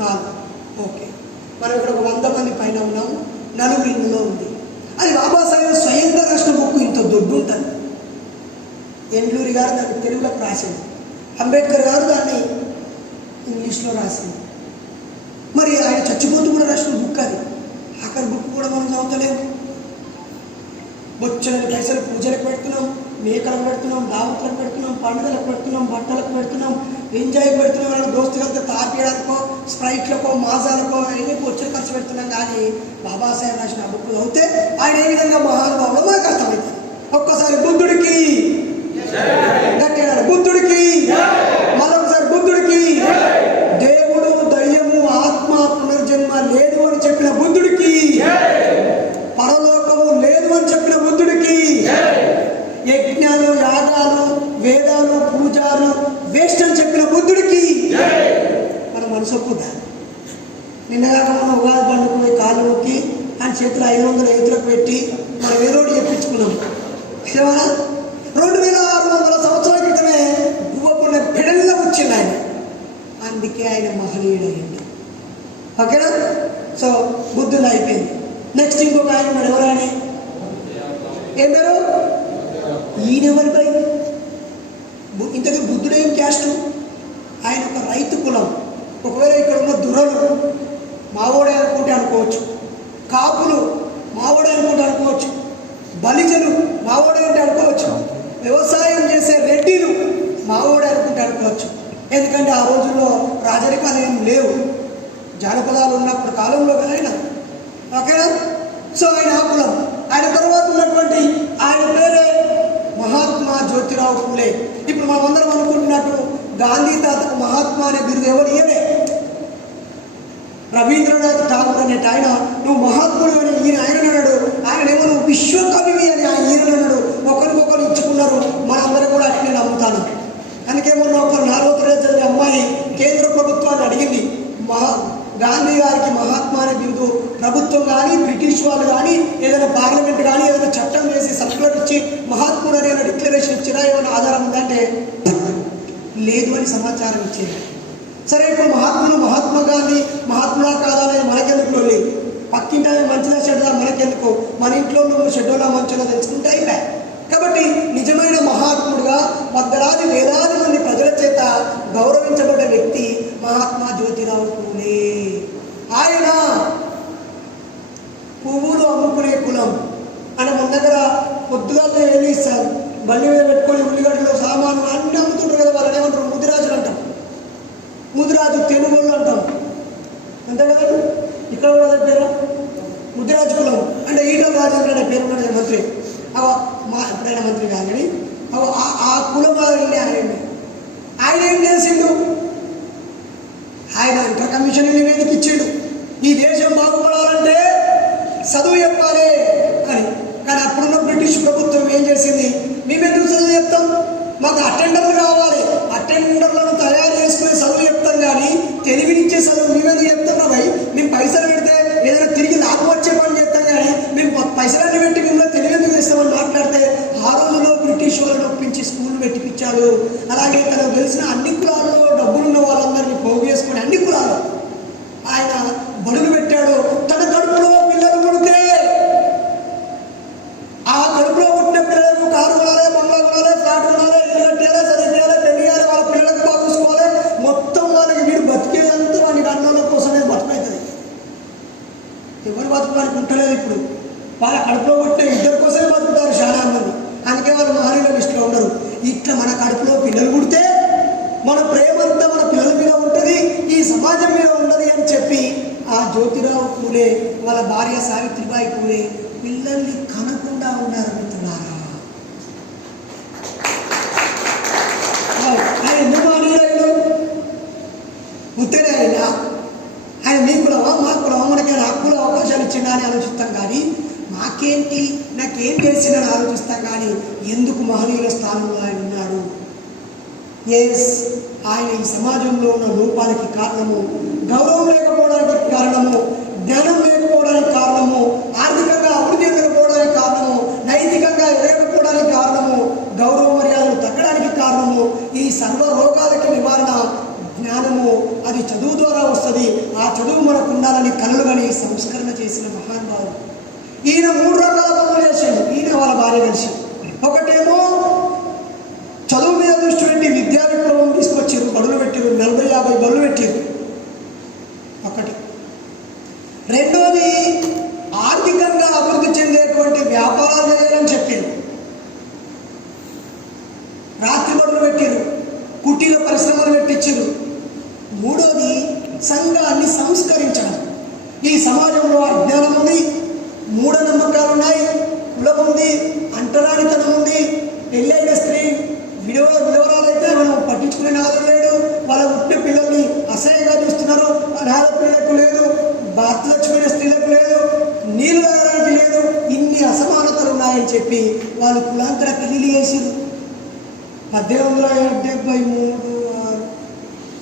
4. ఓకే, మనం ఇక్కడ 100 మంది పైన ఉన్నాము. 4 ఇళ్లలో ఉంది. అది బాబాసాహెబ్ స్వయంగా రాసిన బుక్. ఇంత దొడ్డు ఉంటుంది. ఎండ్లూరి గారు దాన్ని తెలుగులోకి రాసింది. అంబేద్కర్ గారు దాన్ని ఇంగ్లీష్లో రాసింది. మరి ఆయన చచ్చిపోతూ కూడా రాసిన బుక్ అది. ఆఖరి బుక్ కూడా మనం చదువుతలేము. బొచ్చని పైసలు పూజలకు పెడుతున్నాం, మేకలకు పెడుతున్నాం, దావతులకు పెడుతున్నాం, పండుగలకు పెడుతున్నాం, బట్టలకు పెడుతున్నాం, ఎంజాయ్ పెడుతున్నాం. వాళ్ళ దోస్తులతో తాపేయడానికో, స్ప్రైట్లకో, మాజాలకో ఎన్ని బొచ్చలు ఖర్చు పెడుతున్నాం. కానీ బాబాసాహెబ్ రాసిన బుక్ చదివితే ఆయన ఏ విధంగా మహానుభావులో మనకు అర్థమవుతుంది. ఒక్కసారి బుద్ధుడికి గట్టిగా, బుద్ధుడికి మరొకసారి బుద్ధుడికి. దేవుడు, దయ్యము, ఆత్మ, పునర్జన్మ లేదు అని చెప్పిన బుద్ధుడికి, పరలోకము లేదు అని చెప్పిన బుద్ధుడికి, యజ్ఞాలు, యాగాలు, వేదాలు, పూజాలు వేస్ట్ అని చెప్పిన బుద్ధుడికి మన మనసు ఒప్పుద్దా? నిన్నగా మనం ఉగాది పండుగ పోయి కాళ్ళు నొక్కి ఆయన చేతులు 500 ఎదులకు పెట్టి మనం ఏదో చెప్పించుకున్నాం. ఏమన్నా 2600 సంవత్సరాల క్రితమే గువ్వకున్న పెడల్లో వచ్చింది ఆయన. అందుకే ఆయన మహనీయుడు అయ్యింది. ఓకేనా? సో బుద్ధుడు అయిపోయింది. నెక్స్ట్ ఇంకొక ఆయన మన ఎవరైనా ఏం పేరు? ఈయనెవరి పై ఇంతకీ బుద్ధుడు ఏం క్యాస్ట్? ఆయన ఒక రైతు కులం. ఒకవేళ ఇక్కడ ఉన్న దురలు మావోడే అనుకుంటే అనుకోవచ్చు, కాపులు మావోడే అనుకుంటే అనుకోవచ్చు, బలిజలు మావోడే అంటే అనుకోవచ్చు, వ్యవసాయం చేసే రెడ్డిలు మావోడే అనుకుంటే అనుకోవచ్చు. ఎందుకంటే ఆ రోజుల్లో రాజరికాలు ఏం లేవు, జానపదాలు ఉన్నప్పుడు కాలంలో కదా. ఓకేనా? సో ఆయన ఆ కులం. ఆయన తర్వాత ఉన్నటువంటి ఆయన పేరే మహాత్మా జ్యోతిరావు ఫులే. ఇప్పుడు మనం అందరం అనుకుంటున్నట్టు గాంధీ తాతకు మహాత్మా అనే బిరుదు ఎవరు ఇయ్యలే. రవీంద్రనాథ్ ఠాగూర్ అనేట ఆయన నువ్వు మహాత్ముడు అని ఈయన ఆయన అన్నాడు. ఆయన ఏమో నువ్వు విశ్వకవి అని ఈయన అన్నాడు. ఒకరికొకరు ఇచ్చుకున్నారు. మనందరూ కూడా అట్లనే నమ్ముతాను. అందుకే మొన్న ఒక 4వ తరగతి చదివే అమ్మాయి కేంద్ర ప్రభుత్వాన్ని అడిగింది, గాంధీ గారికి మహాత్మా అనే బిరుదు ప్రభుత్వం కానీ, బ్రిటిష్ వాళ్ళు కానీ, ఏదైనా పార్లమెంట్ కానీ ఏదైనా చట్టం చేసి సర్కులర్ ఇచ్చి మహాత్ముడు అని డిక్లరేషన్ ఇచ్చినా ఏమైనా ఆధారం ఉందంటే లేదు అని సమాచారం ఇచ్చేది. సరే, ఇప్పుడు మహాత్మా గాంధీ మహాత్ముడా కాదా అనేది మనకెందుకు లేదు. పక్కింటి మంచిదా చెడ్డా మనకెందుకు? మన ఇంట్లో నువ్వు చెడ్డోలా మంచిగా తెలుసుకుంటే అయిపోయా. కాబట్టి నిజమైన మహాత్ముడుగా 100,000 మంది ప్రజల చేత గౌరవించబడ్డ వ్యక్తి మహాత్మా జ్యోతిరావు ఫూలే. ఆయన పువ్వులు అమ్ముకునే కులం. ఆయన మన దగ్గర పొద్దుగానే వెళ్ళి బండి మీద పెట్టుకొని ఉల్లిగడ్డలు, సామాను అన్నీ అమ్ముతుంటారు కదా. వాళ్ళని ఏమంటారు? ముదిరాజులు అంటాం. ముదిరాజు తెలుగుళ్ళు అంటాం, అంతే కదా. ఇక్కడ కూడా అదే పేరు ముదిరాజు కులం. అంటే ఈటల రాజేంద్ర అనే పేరు ఉన్నాడు మంత్రి. ఎప్పుడైనా మంత్రి కానీ ఆ కులం వెళ్ళి ఆయన ఏం చేసిండు? ఆయన ఇంటర్ కమిషన్ నివేదిక ఇచ్చిండు. ఈ దేశం బాగుపడాలంటే చదువు చెప్పాలి అని. కానీ అప్పుడున్న బ్రిటిష్ ప్రభుత్వం ఏం చేసింది, మేమెందుకు చదువు చెప్తాం, మాకు అటెండర్లు కావాలి, అటెండర్లను తయారు చేసుకునే చదువు చెప్తాం కానీ తెలివినిచ్చే చదువు మేమెందుకు చెప్తున్నాం భయ్, మేము పైసలు పెడితే ఏదైనా తిరిగి లాభం వచ్చే పని చేస్తాం కానీ మేము పైసలన్నీ పెట్టి మిమ్మల్ని తెలివెందుకు చేస్తామని మాట్లాడితే ఆ రోజుల్లో బ్రిటిష్ వాళ్ళని ఒప్పించి స్కూల్ పెట్టిపించాడు. అలాగే తనకు తెలిసిన అన్ని కులాల్లో డబ్బులున్న వాళ్ళందరినీ పోగు చేసుకుని అన్ని కులాలు ఆయన బడులు పెట్టాడు. తన కడుపులో పిల్లలు పుడితే ఆ కడుపులో పుట్టిన పిల్లలకు కారు కొనాలి, బంగ్లా కొనాలి, ఫ్లాట్ కొనాలి, ఇల్లు కట్టాలి, చదివించాలి, పెళ్లి చేయాలి, వాళ్ళ పిల్లలకు బాగా చూసుకోవాలి. మొత్తం వాళ్ళకి వీడు బతికేదంతా వానికి అన్నం కోసమే బతుకవుతుంది. ఎవరు బతుకోడానికి ఉంటలేదు. ఇప్పుడు వాళ్ళ కడుపులో పుట్టిన ఇద్దరి కోసమే బతుకుతారు చాలా మంది. అందుకే వాళ్ళు మహనీయుల లిస్టులో ఉండరు. ఇట్లా మన కడుపులో పిల్లలు పుడితే మన ప్రేమంతా మన పిల్లల మీద ఉంటుంది, ఈ సమాజం మీద ఉండదు అని చెప్పి ఆ జ్యోతిరావు పూలే వాళ్ళ భార్య సావిత్రిబాయి పూలే పిల్లల్ని కనకుండా ఉన్నారు. మిత్రులారా, ఆయన ఎందుకు మహనీయుడు? ముత్తేనే ఆయన మీ కులమా మా కులమా, మనకి హక్కులు అవకాశాలు ఇచ్చిందా అని ఆలోచిస్తాం కానీ మాకేంటి నాకేం తెలిసిందని ఆలోచిస్తాం కానీ ఎందుకు మహనీయుల స్థానంలో ఆయన ఉన్నాడు? ఎస్, ఆయన ఈ సమాజంలో ఉన్న లోపాలకి కారణము, గౌరవం లేకపోవడానికి కారణము, జ్ఞానం లేకపోవడానికి కారణము, ఆర్థికంగా అభివృద్ధి ఎదగకపోవడానికి కారణము, నైతికంగా ఎదగకపోవడానికి కారణము, గౌరవ మర్యాదలు తగ్గడానికి కారణము, ఈ సర్వ రోగాలకి నివారణ జ్ఞానము. అది చదువు ద్వారా వస్తుంది. ఆ చదువు మనకు ఉండాలని కలలు కానీ సంస్కరణ చేసిన మహానుభావుడు. ఈయన 3 రకాల పనులు చేశాడు, ఈయన వాళ్ళ భార్య కలిసి. ఒకటేమో చదువు మీద దృష్టి పెట్టి విద్యా విప్లవం తీసుకొచ్చారు, బడులు పెట్టారు, 40-50 బడులు పెట్టారు. ఒకటి. రెండోది ఆర్థికంగా అభివృద్ధి చెందేటువంటి వ్యాపారాలు చేయాలని చెప్పారు, రాత్రి బడులు పెట్టారు, కుటీర పరిశ్రమలు పెట్టించారు. మూడోది సంఘాన్ని సంస్కరించడం. ఈ సమాజంలో అజ్ఞానం ఉంది, మూఢనమ్మకాలు ఉన్నాయి, కులం ఉంది, అంటరానితనం ఉంది. పెళ్ళైన స్త్రీ విధవరాలైతే మనం పట్టించుకునే నాదులు లేడు, వాళ్ళ పుట్టిన పిల్లల్ని అసహ్యంగా చూస్తున్నారు. అనాథ పిల్లలకు లేదు, భర్తలచ్చిపోయిన స్త్రీలకు లేదు, నీళ్ళు తాగడానికి లేదు. ఇన్ని అసమానతలు ఉన్నాయని చెప్పి వాళ్ళు కులాంతర పెళ్లి చేసారు. 1873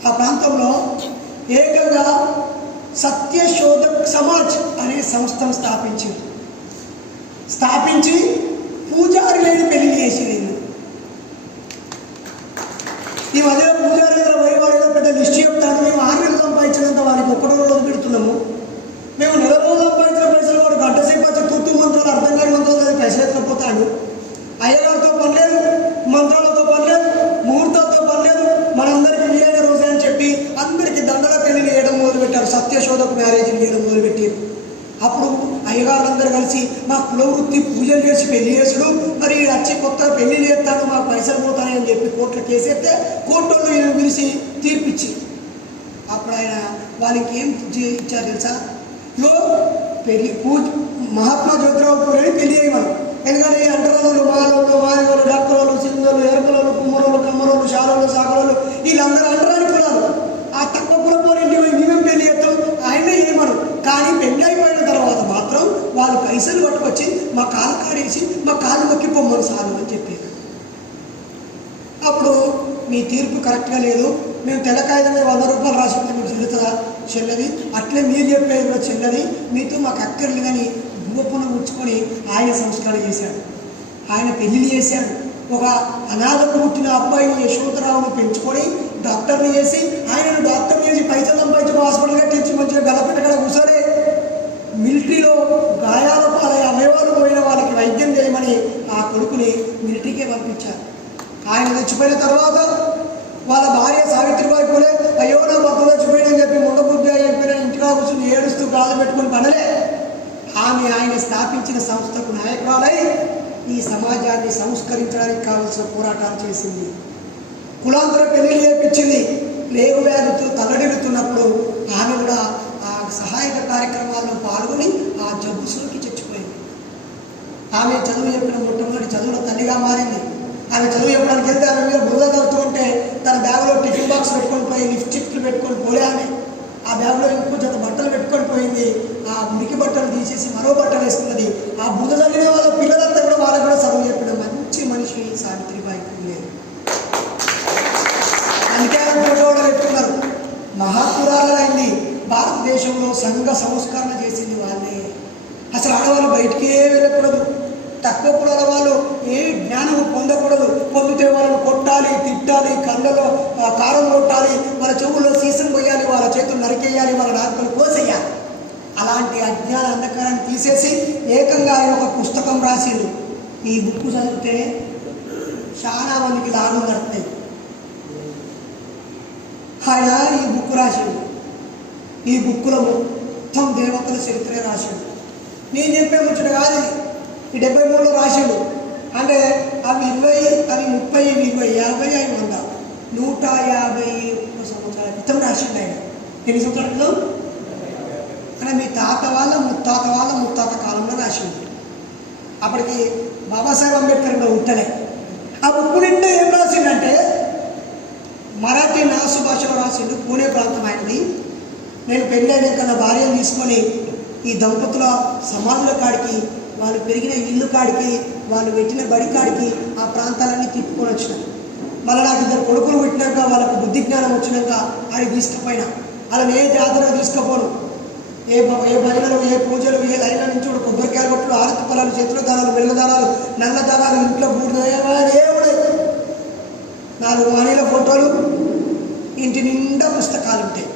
ఆ ప్రాంతంలో ఏకంగా సత్యశోధక్ సమాజ్ అనే సంస్థను స్థాపించి పూజారి లేని పెళ్లి చేసేది. ఈ మధ్య పూజారి దగ్గర వైవాడిలో పెద్ద లిస్ట్ చెప్తాను, మేము 6 నెలలు సంపాదించినంత వారికి 1 రోజు పెడుతున్నాము, మేము 4 రోజులు సంపాదించిన పైసలు వాడు గంట సేపు వచ్చి తూర్తు మంత్రాలు అర్థం కాని మంత్రాలు అది పైసలు ఎత్తుకపోతాడు. అయ్యగారితో పని లేదు, మంత్రాలతో పని లేదు, ముహూర్తాలతో పని లేదు, మనందరికీ వీలైన రోజే అని చెప్పి అందరికీ దండల పెళ్లిని వేయడం మొదలుపెట్టారు, సత్యశోధకు మ్యారేజ్ని వేయడం మొదలుపెట్టారు. అప్పుడు అయ్యగారులందరూ కలిసి మా కుల వృత్తి పూజలు చేసి పెళ్లి చేసుడు, మరి వచ్చి కొత్తగా పెళ్లి చేస్తాడు, మాకు పైసలు పోతాయని చెప్పి కోర్టులో కేసేస్తే కోర్టులో ఈయన పిలిచి తీర్పిచ్చి అప్పుడు ఆయన వాళ్ళకి ఏం ఇచ్చారు తెలుసా? పెళ్లి మహాత్మా జ్యోతిరావు పూలేని పెళ్లి చేయమని. ఎందుకంటే ఈ అంటరాలు, మాలవులు, మాదిగలు, డక్కలు, సింధులు, ఎరకలు, కుమ్మరులు, కమ్మరులు, శాలలు, సాగలు వీళ్ళందరూ అంటరాని కులాలు. ఆ తక్కువ కులపోలింటి మేమేం పెళ్లి చేస్తాం, ఆయనే చేయమను. కానీ పెళ్లి అయిపోయిన తర్వాత మాత్రం వాళ్ళు పైసలు పట్టుకొచ్చి మా కాలు కాడేసి మా కాలు మొక్కిపోమ్మని సాలు అని చెప్పారు. అప్పుడు మీ తీర్పు కరెక్ట్గా లేదు, మేము తెల్లకాయల మీద 100 రూపాయలు రాసిస్తే మీకు చెల్లుతుందా? చెల్లది. అట్లే మీరు చెప్పేది కూడా చెల్లది, మీతో మాకు అక్కర్లేదని భూపను ఉంచుకొని ఆయన సంస్కరణ చేశాడు. ఆయన పెళ్లిళ్ళు చేశాడు. ఒక అనాథకు పుట్టిన అబ్బాయిని యశోధరావును పెంచుకొని డాక్టర్ని చేసి ఆయనను డాక్టర్ని చేసి పైసలు సంపాదించి హాస్పిటల్ కట్టించి మంచిగా గలపెట్టగల కూర్చొని మిలిటరీలో గాయాల పాలై అవయవాలు పోయిన వాళ్ళకి వైద్యం చేయమని ఆ కొడుకుని మిలిటరీకే పంపించారు. ఆయన చచ్చిపోయిన తర్వాత వాళ్ళ భార్య సావిత్రిబాయి పూలే అయ్యో నా భర్త చచ్చిపోయిందని చెప్పి ముండబుద్ధి చెప్పిన ఇంటిగా కూర్చొని ఏడుస్తూ గాలు పెట్టుకుని పడలే. ఆమె ఆయన స్థాపించిన సంస్థకు నాయకురాలై ఈ సమాజాన్ని సంస్కరించడానికి కావాల్సిన పోరాటాలు చేసింది. కులాంతర పెళ్లి చేపించింది. ప్లేగు వ్యాధితో తల్లడిల్లుతున్నప్పుడు ఆమె కూడా ఆ సహాయక కార్యక్రమాల్లో పాల్గొని ఆ జబ్బు సోకి చచ్చిపోయింది. ఆమె చదువు చెప్పిన మొట్టమొదటి చదువుల తల్లిగా మారింది. ఆమె చదువు చెప్పడానికి వెళ్తే ఆమె మీద బురద తగ్గుతూ ఉంటే తన బ్యాగులో టిఫిన్ బాక్స్ పెట్టుకొని పోయి లిప్స్టిక్లు పెట్టుకొని పోలే. ఆమె ఆ బ్యాగులో ఇంకో జత బట్టలు పెట్టుకొని పోయింది. ఆ ఆ మురికి బట్టలు తీసేసి మరో బట్టలు వేసుకున్నది. ఆ బుధ తల్లిన వాళ్ళ పిల్లలంతా కూడా వాళ్ళకు కూడా చదువు చెప్పిన మంచి మనిషి సావిత్రిబాయి పూలే. అందుకే ఫోటో పెట్టుకున్నారు. మహాపురాలైంది. భారతదేశంలో సంఘ సంస్కరణ చేసింది వాళ్ళే. అసలు ఆడవాళ్ళు బయటికే వెళ్ళకూడదు. తక్కువ కులాల వాళ్ళు ఏ జ్ఞానం పొందకూడదు. పొందితే వాళ్ళని కొట్టాలి, తిట్టాలి, కళ్ళలో కారం కొట్టాలి, వాళ్ళ చెవుల్లో సీసం పోయాలి, వాళ్ళ చేతులు నరికేయాలి, వాళ్ళ నాలుకలు కోసేయాలి. అలాంటి అజ్ఞాన అంధకారాన్ని తీసేసి ఏకంగా ఆయన ఒక పుస్తకం రాసిండు. ఈ బుక్ చదివితే చాలా మందికి లాభం నడుపుతాయి. ఆయన ఈ బుక్ రాసిండు. ఈ బుక్లో మొత్తం దేవతల చరిత్రే రాసిండు. నేను చెప్పే ముచ్చట కాదు. ఈ 73లో రాసిండు. అంటే అవి 20, అవి 30, ఇవి 20, 50, అవి 100, 150 సంవత్సరాల క్రితం రాసిండు ఆయన. ఎన్ని సంవత్సరాల క్రితం? అంటే మీ తాత వాళ్ళ ముత్తాత వాళ్ళ ముత్తాత కాలంలో రాసిండు. అప్పటికి బాబాసాహెబ్ అంబేద్కర్ ఇంకా ఉంటలే. ఆ బుక్ నిండా ఏం రాసిండంటే మరాఠీ నాసు భాషలో రాసిండు. పూణే ప్రాంతం ఆయనది. నేను పెళ్ళైనాక నా భార్యను తీసుకొని ఈ దంపతుల సమాధుల కాడికి, వాళ్ళు పెరిగిన ఇల్లు కాడికి, వాళ్ళు పెట్టిన బడి కాడికి ఆ ప్రాంతాలన్నీ తిప్పుకొని వచ్చినాను. మళ్ళీ నాకు 2 కొడుకులు పెట్టినాక వాళ్ళకు బుద్ధి జ్ఞానం వచ్చినాక ఆయన తీసుకుపోయినా. అలా ఏ జాతరకు తీసుకుపోను. ఏ భజనలు, ఏ పూజలు, ఏ లైన్ల నుంచి కొబ్బరికాయలు కొట్టుడు, ఆరతి పొలాలు, చేతుల దారాలు, మెల్ల దారాలు, నల్ల దారాలు, ఇంట్లో బూడిదే 4 వాణీల ఫోటోలు, ఇంటి నిండా పుస్తకాలు ఉంటాయి.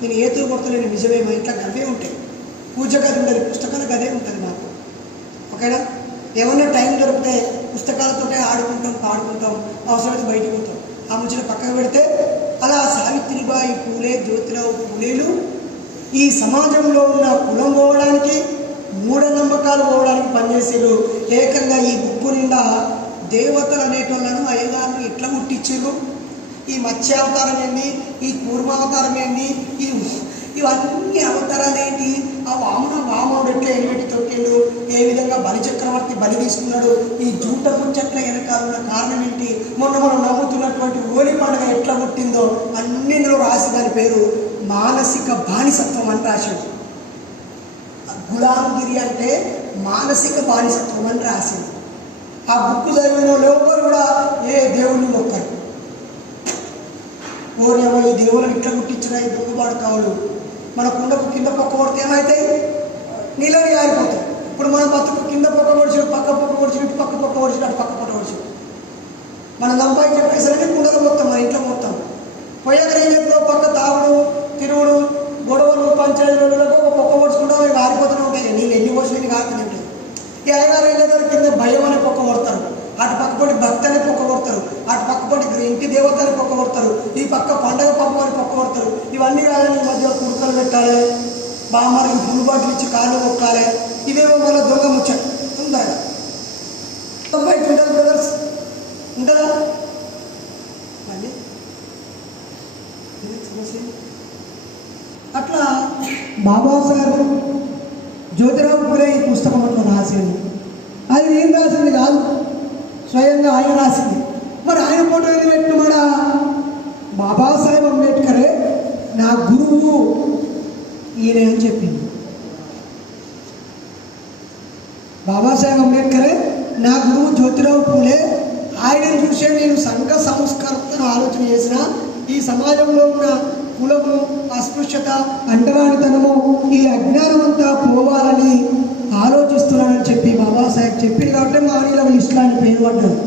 నేను ఏతులు కొడతలేని నిజమే, మా ఇంట్లో గదే ఉంటాయి. పూజ గది ఉండదు, పుస్తకాల గదే ఉంటుంది మాకు. ఓకేనా? ఏమన్నా టైం దొరికితే పుస్తకాలతోటే ఆడుకుంటాం, పాడుకుంటాం, అవసరమైతే బయటకు పోతాం. ఆ ముచ్చట పక్కన పెడితే అలా సావిత్రిబాయి పూలే, జ్యోతిరావు పూలేలు ఈ సమాజంలో ఉన్న కులం పోవడానికి, మూఢనమ్మకాలు పోవడానికి పనిచేసారు. ఏకంగా ఈ బుక్కు నిండా దేవతలు అనేటోళ్ళను అయ్యగారు ఎట్లా ముట్టించారు, ఈ మత్స్యావతారం ఏంటి, ఈ కూర్మావతారం ఏంటి, ఇవన్నీ అవతారాలు ఏంటి, ఆ వామనుడు ఎట్లా ఎలిపెట్టి తొక్కిండు, ఏ విధంగా బలిచక్రవర్తి బలి తీసుకున్నాడు, ఈ జూట పుచ్చట్ల వెనకాలన్న కారణం ఏంటి, మనం నమ్ముతున్నటువంటి హోలీ పండుగ ఎట్లా పుట్టిందో అన్నింటిలో రాసి దాని పేరు మానసిక బానిసత్వం అని రాశాడు. గులాంగిరి అంటే మానసిక బానిసత్వం అని రాసింది. ఆ బుక్ చదివిన ఎవరు కూడా ఏ దేవుణ్ణి మొక్కరు. ఓరేమో ఈ దేవుళ్ళని ఇట్లా గుట్టించిన ఈ దొంగబాటు కావులు మన కుండకు కింద పొక్క కొడితే ఏమవుతాయి? నీళ్ళని ఆరిపోతాయి. ఇప్పుడు మన బతుకు కింద పొక్క పొడిచి, పక్క పొక్క పొడిచి, ఇటు పక్క పొక్క పొడిచి, అటు పక్క పొక్క పొడిచి మనం సంపాదించే పైసలన్నీ కుండలో మొత్తం, మన ఇంట్లో మొత్తం పోయాక నీళ్ళలో పక్క తాగుడు, తిరుగుడు, గొడవలు, పంచాయతీలకు పొక్క పొడుచుకుంటా ఆరిపోతూనే ఉంటాయి. నీళ్ళు ఎన్ని పోసినా కాకుండా ఉంటాయి. ఈ 5-6 ఏళ్ళ దగ్గర భయం అనే పొక్క కొడతారు, అటు పక్కపొడి భక్తి అనే పొక్క కొడతారు, అటు పక్కపొడి ఇంటి దేవత అని పొక్క కొడతారు, ఈ పక్క పండగ పప్పు అని పొక్క కొడతారు. ఇవన్నీ కాదని ఈ మధ్య కుడుకలు పెట్టాలి, బామ్మకి పుల్లు బాటిల్ ఇచ్చి కాళ్ళు మొక్కాలి. ఇవేమో వల్ల దొంగ ముచ్చట తొందరగా 90 క్వింటల్ బ్రదర్స్ ఉంటుందా? మళ్ళీ అట్లా బాబాసాహెబ్ జ్యోతిరావు పూలే ఈ పుస్తకం అట్లా రాసింది. అది నేను రాసింది కాదు, స్వయంగా ఆయన రాసింది. మరి ఆయన ఫోటో ఏది పెట్టుమాడా? బాబాసాహెబ్ అంబేద్కరే నా గురువు ఈయన అని చెప్పింది. బాబాసాహెబ్ అంబేద్కరే నా గురువు జ్యోతిరావు పూలే. ఆయనను చూసే నేను సంఘ సంస్కర్తను ఆలోచన చేసిన ఈ సమాజంలో ఉన్న కులము, అస్పృశ్యత, అంటరానితనము, ఈ అజ్ఞానం అంతా పోవాలని ఆలోచిస్తున్నానని చెప్పి బాబాసాహెబ్ చెప్పింది. కాబట్టి మానీల ఇస్లాంటి పేరు పడ్డాడు.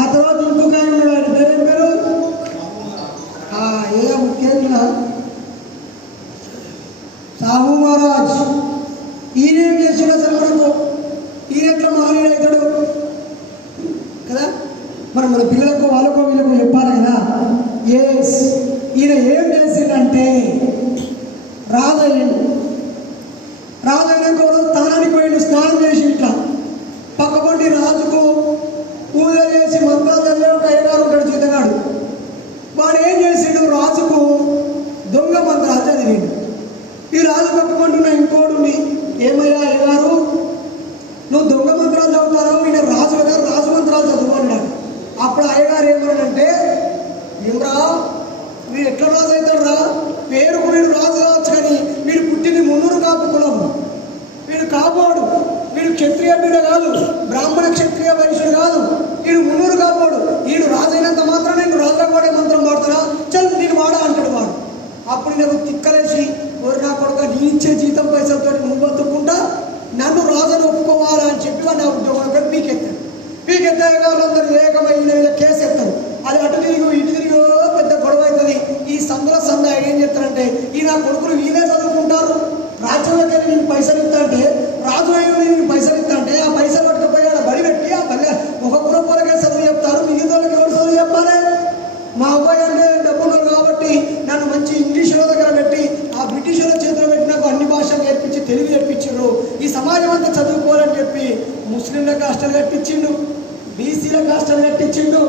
ఆ తర్వాత ఇంకొక ఆయన ఉన్నాడు. ఆయన పేరేం పేరు? ఏ ముఖ్యంగా సాహు మహారాజ్. ఈయన ఏం చేసాడు అసలు మనకు? ఈయన ఎట్లా మానీయుడు అవుతాడు కదా? మరి మన పిల్లలకు, వాళ్ళకు, వీళ్ళకు చెప్పాలి కదా. ఈయన ఏం చేసిందంటే రాజయ్యండు. రాజయ్యాక స్థానానికి పోయిండు, స్నానం చేసి ఇట్లా పక్కపండి రాజుకు పూజ చేసి మంత్రాలు చదివే ఒక అయ్యగారు ఉంటాడు, జీతగాడు. వాడు ఏం చేసిండు? రాజుకు దొంగ మంత్రాలు చదివిండు. ఈ రాజు పక్కపంటున్న ఇంకోడుండి, ఏమయ్యా అయ్యగారు నువ్వు దొంగ మంత్రాలు చదువుతావు, ఈయన రాజు కదా, రాజు మంత్రాలు చదువు అన్నాడు. అప్పుడు అయ్యగారు ఏమన్నాడంటే, ఏమరా వీడు ఎట్లా రాజు అవుతాడు రా, పేరుకు వీడు రాజు కావచ్చు కానీ వీడు పుట్టింది మున్నూరు కాపు కులం. బిడ్డ కాదు, బ్రాహ్మణ క్షత్రియ వైశ్యుడు కాదు, వీడు మున్నూరు కాపోడు, వీడు రాజైనంత మాత్రం నేను రాజుగా వాడే మంత్రం వాడుతున్నా, చల్ నేను వాడా అంటాడు వాడు. అప్పుడు నేను తిక్కలేసి ఎవరు నా కొడుక నీ ఇచ్చే జీతం పైసలతో నువ్వు బతుకుంటా నన్ను రాజును ఒప్పుకోవాలా అని చెప్పి వాడు నా ఉద్యోగం పీకెత్తాయి వాళ్ళందరూ ఏకమై కేసు ఎత్తారు. అది అటు తిరిగి ఇటు తిరిగి పెద్ద గొడవ అవుతుంది. ఈ సందుల ఏం చెప్తారంటే ఈ నా కొడుకులు వీళ్ళే చదువుకుంటారు, రాజ్యంలోకి వెళ్ళి నేను పైసలు ఇస్తా అంటే రాజు నేను పైసలు ఇస్తా అంటే ఆ పైసలు పట్టుకుపోయి ఆడ బడి పెట్టి ఆ బలి ఒక కులపొలకే చదువు చెప్తారు, మిగతా వాళ్ళకి ఎవరు చదువు చెప్పాలి? మా అబ్బాయి అంటే డబ్బున్నారు కాబట్టి నన్ను మంచి ఇంగ్లీషుల దగ్గర పెట్టి ఆ బ్రిటిషుల చేతిలో పెట్టి నాకు అన్ని భాషలు నేర్పించి తెలుగు నేర్పించారు. ఈ సమాజం అంతా చదువుకోవాలని చెప్పి ముస్లింలకు హాస్టల్ కట్టించిండు, బీసీలకు హాస్టల్ కట్టించిండు,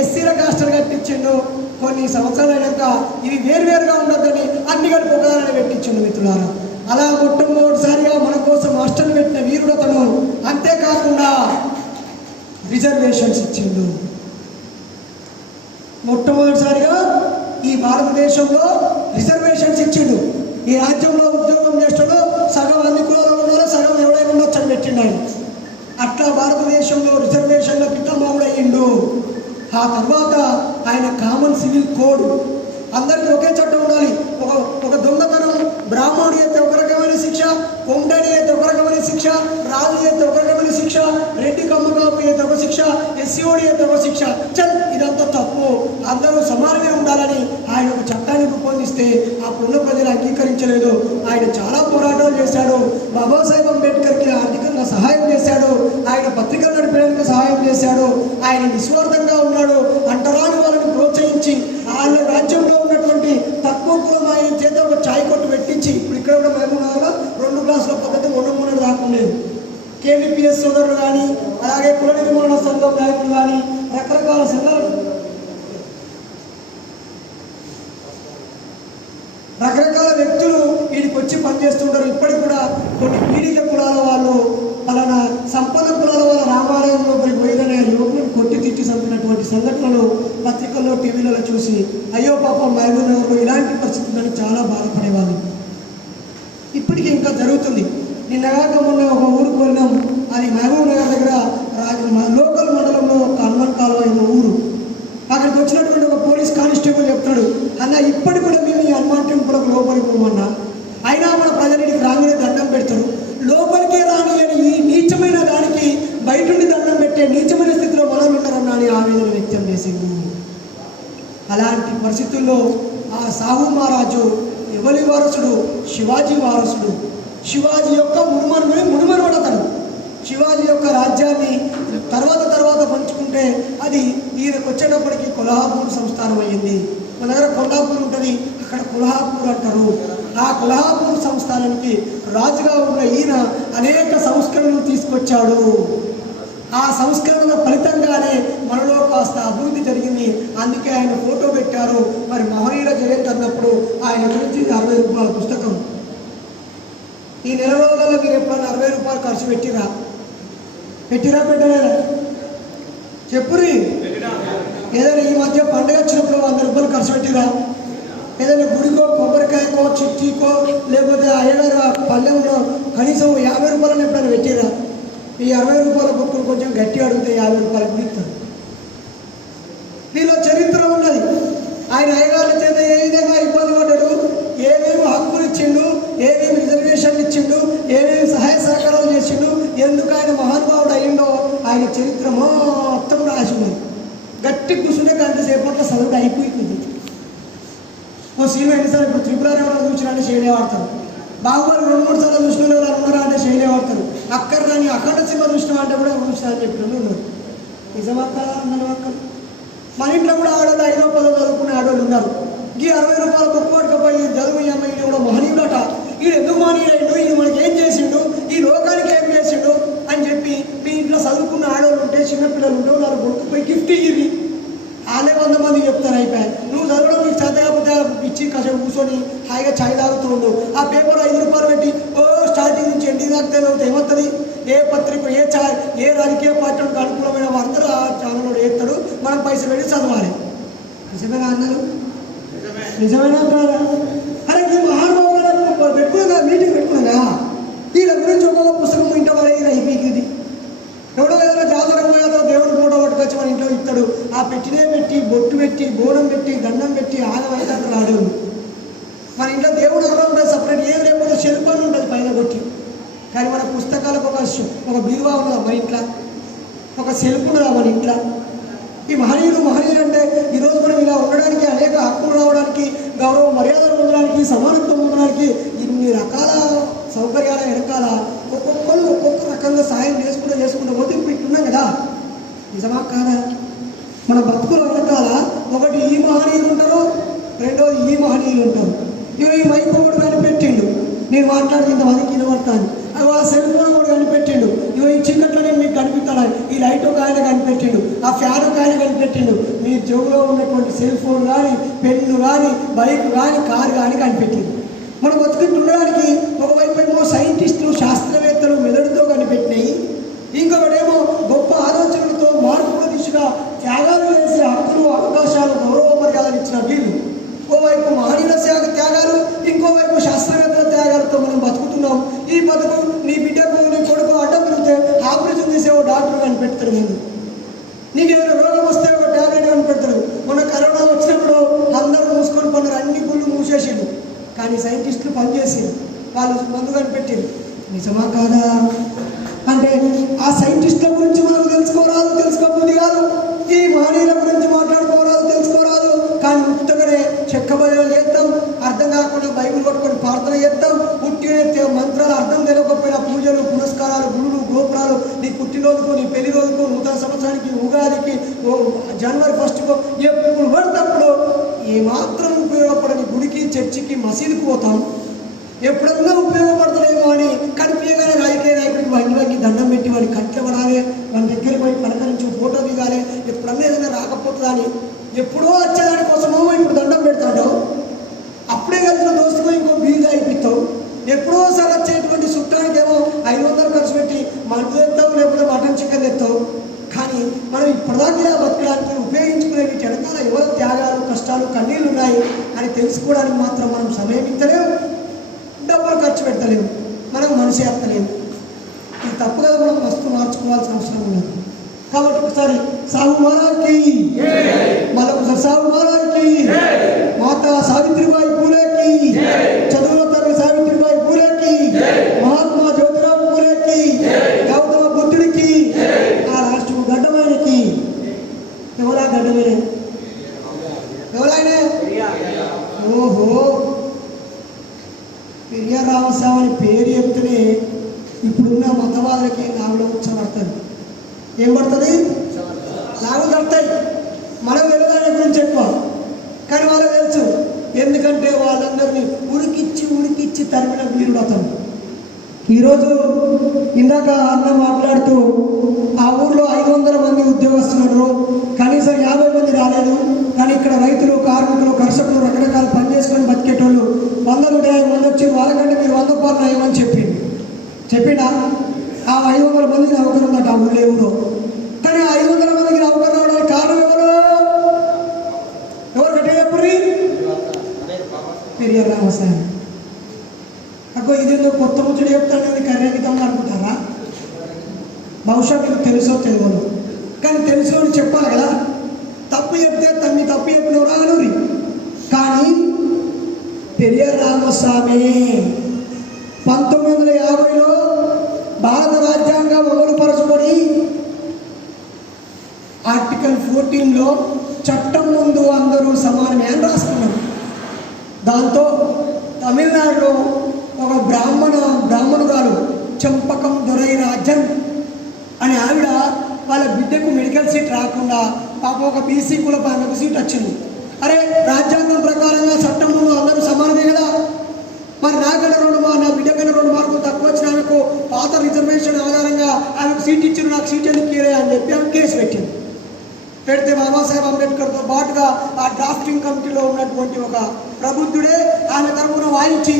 ఎస్సీలకు హాస్టల్ కట్టించిండు. కొన్ని సంవత్సరాలు అయినాక ఇవి వేరువేరుగా ఉండొద్దని అన్ని కలిపి ఒకదాన్ని పెట్టించిండు మిత్రులారా. అలా మొట్టమొదటిసారిగా మన కోసం హాస్టల్ పెట్టిన వీరుడు అతను. అంతేకాకుండా రిజర్వేషన్స్ ఇచ్చిండు. మొట్టమొదటిసారిగా ఈ భారతదేశంలో రిజర్వేషన్స్ ఇచ్చిండు. ఈ రాజ్యంలో ఉద్యోగం చేస్తాడు సగం అన్ని కులాలలో ఉన్నారు, సగం ఎవడైనా ఉండొచ్చు అని పెట్టిండు ఆయన. అట్లా భారతదేశంలో రిజర్వేషన్ల పితామహుడయ్యిండు. ఆ తర్వాత ఆయన కామన్ సివిల్ కోడ్, అందరికీ ఒకే చట్టం ఉండాలి. ఒక దొంగతనం బ్రాహ్మణుడు అయితే ఒక రకమైన శిక్ష, కొండని అయితే ఒక రకమైన శిక్ష, రాజు అయితే ఒక రకమైన శిక్ష, రెడ్డి కమ్మకాపు అయితే ఒక శిక్ష, ఎస్సీఓడి అయితే ఒక శిక్ష. చల్ ఇదంతా తప్పు, అందరూ సమానమే ఉండాలని ఆయన ఒక చట్టాన్ని రూపొందిస్తే అప్పుడున్న ప్రజలు అంగీకరించలేదు. ఆయన చాలా పోరాటాలు చేశాడు. బాబాసాహెబ్ అంబేద్కర్కి ఆర్థికంగా సహాయం చేశాడు, ఆయన పత్రికలు నడిపేందుకు సహాయం చేశాడు. ఆయన నిస్వార్థంగా ఉన్నాడు. అంటరాని వాళ్ళని ప్రోత్సహించి వాళ్ళ రాజ్యంలో ఉన్నటువంటి తక్కువ కులం ఆయన చేత ఒక ఛాయ్ కొట్టు పెట్టించి, ఇప్పుడు ఇక్కడ కూడా మహబూబ్నగర్లో 2 క్లాసుల పద్ధతి మొన్న రాకుండేది. కేవీపీఎస్ సోదరులు కానీ అలాగే కుల నిర్మాణ సంఘం నాయకులు కానీ రకరకాల సంఘాలు రకరకాల వ్యక్తులు వీడికి వచ్చి పనిచేస్తుంటారు. ఇప్పటికి కూడా కొన్ని పీడిత కులాల వాళ్ళు పలానా సంపన్న కులాల వాళ్ళ రామాలయంలో పోయిదనే యువకులను కొట్టి తిట్టి చంపినటువంటి సంఘటనలు పత్రికల్లో టీవీలలో చూసి అయ్యో పాపం మహబూబ్నగర్లో ఇలాంటి పరిస్థితులను చాలా బాధపడేవాళ్ళు. ఇప్పటికీ ఇంకా జరుగుతుంది. నిన్నగాక మొన్న ఒక ఊరికి వెళ్ళాం, అది మహబూబ్నగర్ దగ్గర లోకల్ మండలంలో ఒక హనుమాన్ కాలువ అయిన ఊరు. అక్కడికి వచ్చినటువంటి ఒక పోలీస్ కానిస్టేబుల్ చెప్తాడు, అన్న ఇప్పటికి కూడా మేము ఈ హనుమాన్ టెంపుల్కి లోపలికి పోమన్నా, అయినా మన ప్రజలకి రాగానే దండం పెడతారు, లోపలికే రాని అని ఈ నీచమైన దానికి బయట నుండి దండం పెట్టే నీచమైన స్థితిలో మనలు ఉంటారన్నా అని ఆవేదన వ్యక్తం చేసింది. అలాంటి పరిస్థితుల్లో ఆ సాహు మహారాజు ఎవరి వారసుడు? శివాజీ వారసుడు. శివాజీ యొక్క మునుమనుడు అతడు. శివాజీ యొక్క రాజ్యాన్ని తర్వాత పంచుకుంటే అది ఈయనకు వచ్చేటప్పటికి కొల్హాపూర్ సంస్థానం అయ్యింది. మన దగ్గర కొల్హాపూర్ ఉంటుంది, అక్కడ కొల్హాపూర్ అంటారు. ఆ కొల్హాపూర్ సంస్థానానికి రాజుగా ఉన్న ఈయన అనేక సంస్కరణలు తీసుకొచ్చాడు. ఆ సంస్కరణల ఫలితంగానే మనలో కాస్త అభివృద్ధి జరిగింది. అందుకే ఆయన ఫోటో పెట్టారు. మరి మహనీయుల జయంతి అన్నప్పుడు ఆయన గురించి 60 రూపాయల పుస్తకం. ఈ నెల రోజుల్లో మీరు ఎప్పుడైనా 60 రూపాయలు ఖర్చు పెట్టిరా పెట్టలేదా? చెప్పురి. ఏదైనా ఈ మధ్య పండుగ వచ్చినప్పుడు 100 రూపాయలు ఖర్చు పెట్టిరా? ఏదైనా గుడికో కొబ్బరికాయకో చిట్టీకో లేకపోతే అయ్యగారు పల్లెంలో కనీసం 50 రూపాయలను ఎప్పుడైనా పెట్టిరా? ఈ 60 రూపాయల బుక్కులు కొంచెం గట్టి అడిగితే 50 రూపాయలు గుడిస్తారు. దీనిలో చరిత్ర ఉన్నది. ఆయన అయ్యగారుల చేత ఏ విధంగా ఇబ్బంది పడ్డాడు, ఏమేమి హక్కులు ఇచ్చిండు, ఏమేమి రిజర్వేషన్లు ఇచ్చిండు, ఏమేమి సహాయ సహకారాలు చేసిండు, ఎందుకు ఆయన మహానుభావుడు అయ్యిండో ఆయన చరిత్ర మొత్తం రాసి ఉన్నది. గట్టి కూర్చుంటే గంటసేపట్లో చదువు అయిపోతుంది. ఓ సినిమా ఎన్నిసార్లు ఇప్పుడు త్రిపురారి ఎవరైనా చూసినా అంటే షేడే వాడతారు. బాహుబలి 2-3 సార్లు చూసిన వాళ్ళు ఉన్నారా అంటే షేడే వాడతారు. అక్కర్రాని అఖండ సినిమా చూసినా అంటే కూడా చూసినా అని చెప్పిన ఉన్నారు. నిజమక్క అక్కలు మన ఇంట్లో కూడా ఆడవాళ్ళు 5వ 10వ చదువుకునే ఆడవాళ్ళు ఉన్నారు. ఈ 60 రూపాయలు గొప్ప పట్టుకపోయి చదువు ఈ అమ్మాయి కూడా మహనీయుడట, వీడు ఎందుకు మహనీయుడైండు, ఇది మనకి ఏం చేసిండు, ఈ లోకానికి ఏం చేసిండు అని చెప్పి మీ ఇంట్లో చదువుకున్న ఆడవాళ్ళు ఉంటే చిన్నపిల్లలు ఉంటే వాళ్ళు కొట్టుకుపోయి గిఫ్ట్ ఇవి వాళ్ళే 100 మంది చెప్తారు. అయిపోయాయి నువ్వు చదవడం నీకు చేత కాకపోతే ఇచ్చి కాసేపు కూర్చొని హాయిగా ఛాయ్ తాగుతూ ఉండు. ఆ పేపర్ 5 రూపాయలు పెట్టి స్టార్టింగ్ నుంచి ఎండింగ్ దాకా తెలియదు ఏమవుతుంది? ఏ పత్రిక ఏ రాజకీయ పార్టీలకు అనుకూలమైన అందరూ ఆ ఛానల్లో వేస్తాడు, మనం పైసలు పెట్టి చదవాలి. నిజమేనా అన్నారు? నిజమేనా కాదా? అరే మేము మహానుభావులు పెట్టుకున్నా, మీటింగ్ పెట్టుకున్నా, వీళ్ళ గురించి ఒక్కొక్క పుస్తకం ఇంట పడేది అయిపోయింది. పుస్తకం ఉంటుంది పైన కొట్టి. కానీ మన పుస్తకాలకు ఒక బీరువా ఉన్నదా మన ఇంట్లో, ఒక సెల్ఫ్ ఉన్నదా మన ఇంట్లో? ఈ మహనీయులు అంటే ఈరోజు మనం ఇలా ఉండడానికి, అనేక హక్కులు రావడానికి, గౌరవ మర్యాదలు పొందడానికి, సమానత్వం పొందడానికి ఇన్ని రకాల సౌకర్యాల వెనకాల ఒక్కొక్కరు ఒక్కొక్క రకంగా సాయం చేసుకుంటూ పోతే పెట్టున్నాం కదా. నిజమా కాదా? మన బతుకుల వెనకాల ఒకటి ఈ మహనీయులు ఉంటారు, రెండోది ఈ మహనీయులు ఉంటారు. ఇవి ఈ మైక్ కూడా కనిపెట్టిండు, నేను మాట్లాడితే ఇంతమందికి వినబడతాను. అవి ఆ సెల్ ఫోన్ కూడా కనిపెట్టిండు, ఇవి ఈ చీకట్లో నేను మీకు కనిపిస్తాను. ఈ లైట్ ఒక ఆయన కనిపెట్టిండు, ఆ ఫ్యాన్ ఒక ఆయన కనిపెట్టిండు. మీ జోబులో ఉన్నటువంటి సెల్ ఫోన్ కానీ, పెన్ను కానీ, బైక్ కానీ, కారు కానీ కనిపెట్టిండు. మనం బతుకుంటుండడానికి ఒకవైపు ఏమో సైంటిస్టులు, శాస్త్రవేత్తలు మెదడుతో కనిపెట్టినాయి, ఇంకొకటేమో గొప్ప ఆలోచనలతో మార్పుల దిశగా త్యాగాలు చేసే హక్కులు, అవకాశాలు, గౌరవ మర్యాదలు ఇచ్చిన వీళ్ళు. ఓవైపు మహనీయుల త్యాగాలు, ఇంకోవైపు శాస్త్రవేత్తల త్యాగాలతో మనం బతుకుతున్నాం. ఈ బతుకు నీ బిడ్డకు, నీ కొడుకు అడ్డం పెరిగితే ఆపరేషన్ చేసే ఓ డాక్టర్ కనిపెడతాడు. ముందు నీకు ఏమైనా రోగం వస్తే ఒక ట్యాబ్లెట్ కనిపెడతాడు. మొన్న కరోనా వచ్చినప్పుడు అందరూ మూసుకొని కొన్నారు, అన్ని గుళ్ళు మూసేసిండు. కానీ సైంటిస్టులు పనిచేసారు, వాళ్ళు మందు కనిపెట్టారు. నిజమా కాదా? అంటే ఆ సైంటిస్టుల గురించి మనకు తెలుసుకోబోది కాదు. ఈ మహనీయుల గురించి తెలుసుకోరాదు. కానీ ఉత్తగానే చెక్క బదులు చేస్తాం, అర్థం కాకుండా బైబిల్ పట్టుకొని ప్రార్థన చేస్తాం. పుట్టిన మంత్రాలు అర్థం తెలియకపోయినా పూజలు, పునస్కారాలు, గుడులు, గోపురాలు, నీ పుట్టినరోజుకు, నీ పెళ్లి రోజుకు, నూతన సంవత్సరానికి, ఉగాదికి, జనవరి 1కు ఎప్పుడు పడినప్పుడు ఏమాత్రం ఉపయోగపడని గుడికి, చర్చికి, మసీదుకు పోతాం. ఎప్పుడన్నా ఉపయోగపడతలేమో అని కనిపించగానే నాయకుడికి వంగి దండం పెట్టి వాడిని కంట్లో పడాలి, వాడి దగ్గరికి పోయి పలకరించి ఫోటో దిగాలి. ఎప్పుడన్నా ఏదైనా రాకపోతుందా అని ఎప్పుడో వచ్చేదాని కోసమో ఇప్పుడు దండం పెడతాడో, అప్పుడే కలిసిన దోస్తుకో ఇంకో బీజ అయిపోతావు. ఎప్పుడోసారి వచ్చేటువంటి చుట్టానికి ఏమో 500 ఖర్చు పెట్టి మందు తెస్తావు, లేకపోతే మటన్ చికెన్ తెస్తావు. కానీ మనం ఇప్పటిదాకా బతకడానికి ఉపయోగించుకునే వీటి వెనకాల ఎవరి త్యాగాలు, కష్టాలు, కన్నీళ్ళు ఉన్నాయి అని తెలుసుకోవడానికి మాత్రం మనం సమయం ఇస్తలేము, డబ్బులు ఖర్చు పెట్టలేము, మనం మనసు ఎత్తలేము. ఇది తప్పు కదా, మనం వస్తువు మార్చుకోవాల్సిన అవసరం ఉన్నది. కాబట్టి ఒకసారి సాహు మహారాజ్కి, మరొకసారి సాహు మహారాజ్కి, మాతా సావిత్రిబాయి పూలేకి, చదువుల తల్లి సావిత్రిబాయి పూలేకి, మహాత్మా జ్యోతిరావు పూలేకి, గౌతమ బుద్ధుడికి, ఆ రాష్ట్రం గడ్డమైనకి. ఎవరా గడ్డమైన? ఎవరైనా? ఓహో, పెరియార్ రామస్వామి అని పేరు చెప్తేనే ఇప్పుడున్న మతవాదులకి నాగులో ఉచ్చబడుతుంది. ఏం పడుతుంది? నాగులు తడతాయి. మనకు తెలియదాని గురించి ఎక్కువ, కానీ వాళ్ళకి తెలుసు. ఎందుకంటే వాళ్ళందరినీ ఉడికిచ్చి తరిమిన వీరుడు అతను. ఈరోజు ఇందాక అన్న మాట్లాడుతూ ఆ ఊర్లో 500 మంది ఉద్యోగస్తులు, కనీసం 50 మంది రాలేదు. కానీ ఇక్కడ రైతులు, కార్మికులు, కర్షకులు రకరకాల పని చేసుకొని బతికేటోళ్ళు 100-150 మంది వచ్చి వాళ్ళకంటే మీరు 100 రూపాయలు నయమని చెప్పిండా? ఆ 500 మందికి నౌకరు ఉందట ఆ ఊళ్ళో ఎవరో. కానీ 500 మందికి నౌకరు రావడానికి కారణం ఎవరు కట్టేటప్పుడు? పెరియార్ రామస్వామి. అక్కో ఇదేందో కొత్త ముచ్చడి చెప్తాను కర్రెగితం అనుకుంటారా? బహుశా మీకు తెలుసో తెలియదు, కానీ తెలుసో చెప్పాలి కదా. తప్పు చెప్తే తమ్మి తప్పు చెప్పినవరా అనురి. కానీ పెరియార్ రామస్వామి 1950లో భారత రాజ్యాంగం అమలుపరచుకొని ఆర్టికల్ 14లో చట్టం ముందు అందరూ సమానమే అని రాసుకున్నారు. దాంతో తమిళనాడులో ఒక బ్రాహ్మణురాలు చంపకం దొరై రాజన్ అని ఆవిడ వాళ్ళ బిడ్డకు మెడికల్ సీట్ రాకుండా పాపం ఒక బీసీ కుల ఆమెకు సీట్ వచ్చింది. అరే, రాజ్యాంగం ప్రకారంగా చట్టం ముందు అందరూ సమానమే కదా, మరి నాకన్నా నా బిడ్డకన్నా 2 మార్కులు తక్కువ వచ్చిన ఆమెకు పాత రిజర్వేషన్ ఆధారంగా ఆమెకు సీట్ ఇచ్చారు, నాకు సీట్ ఎందుకు ఇయ్యలే అని చెప్పి ఆమె కేసు పెట్టింది. పెడితే బాబాసాహెబ్ అంబేద్కర్తో పాటుగా ఆ డ్రాఫ్టింగ్ కమిటీలో ఉన్నటువంటి ఒక ప్రబుద్ధుడే ఆమె తరఫున వాయించి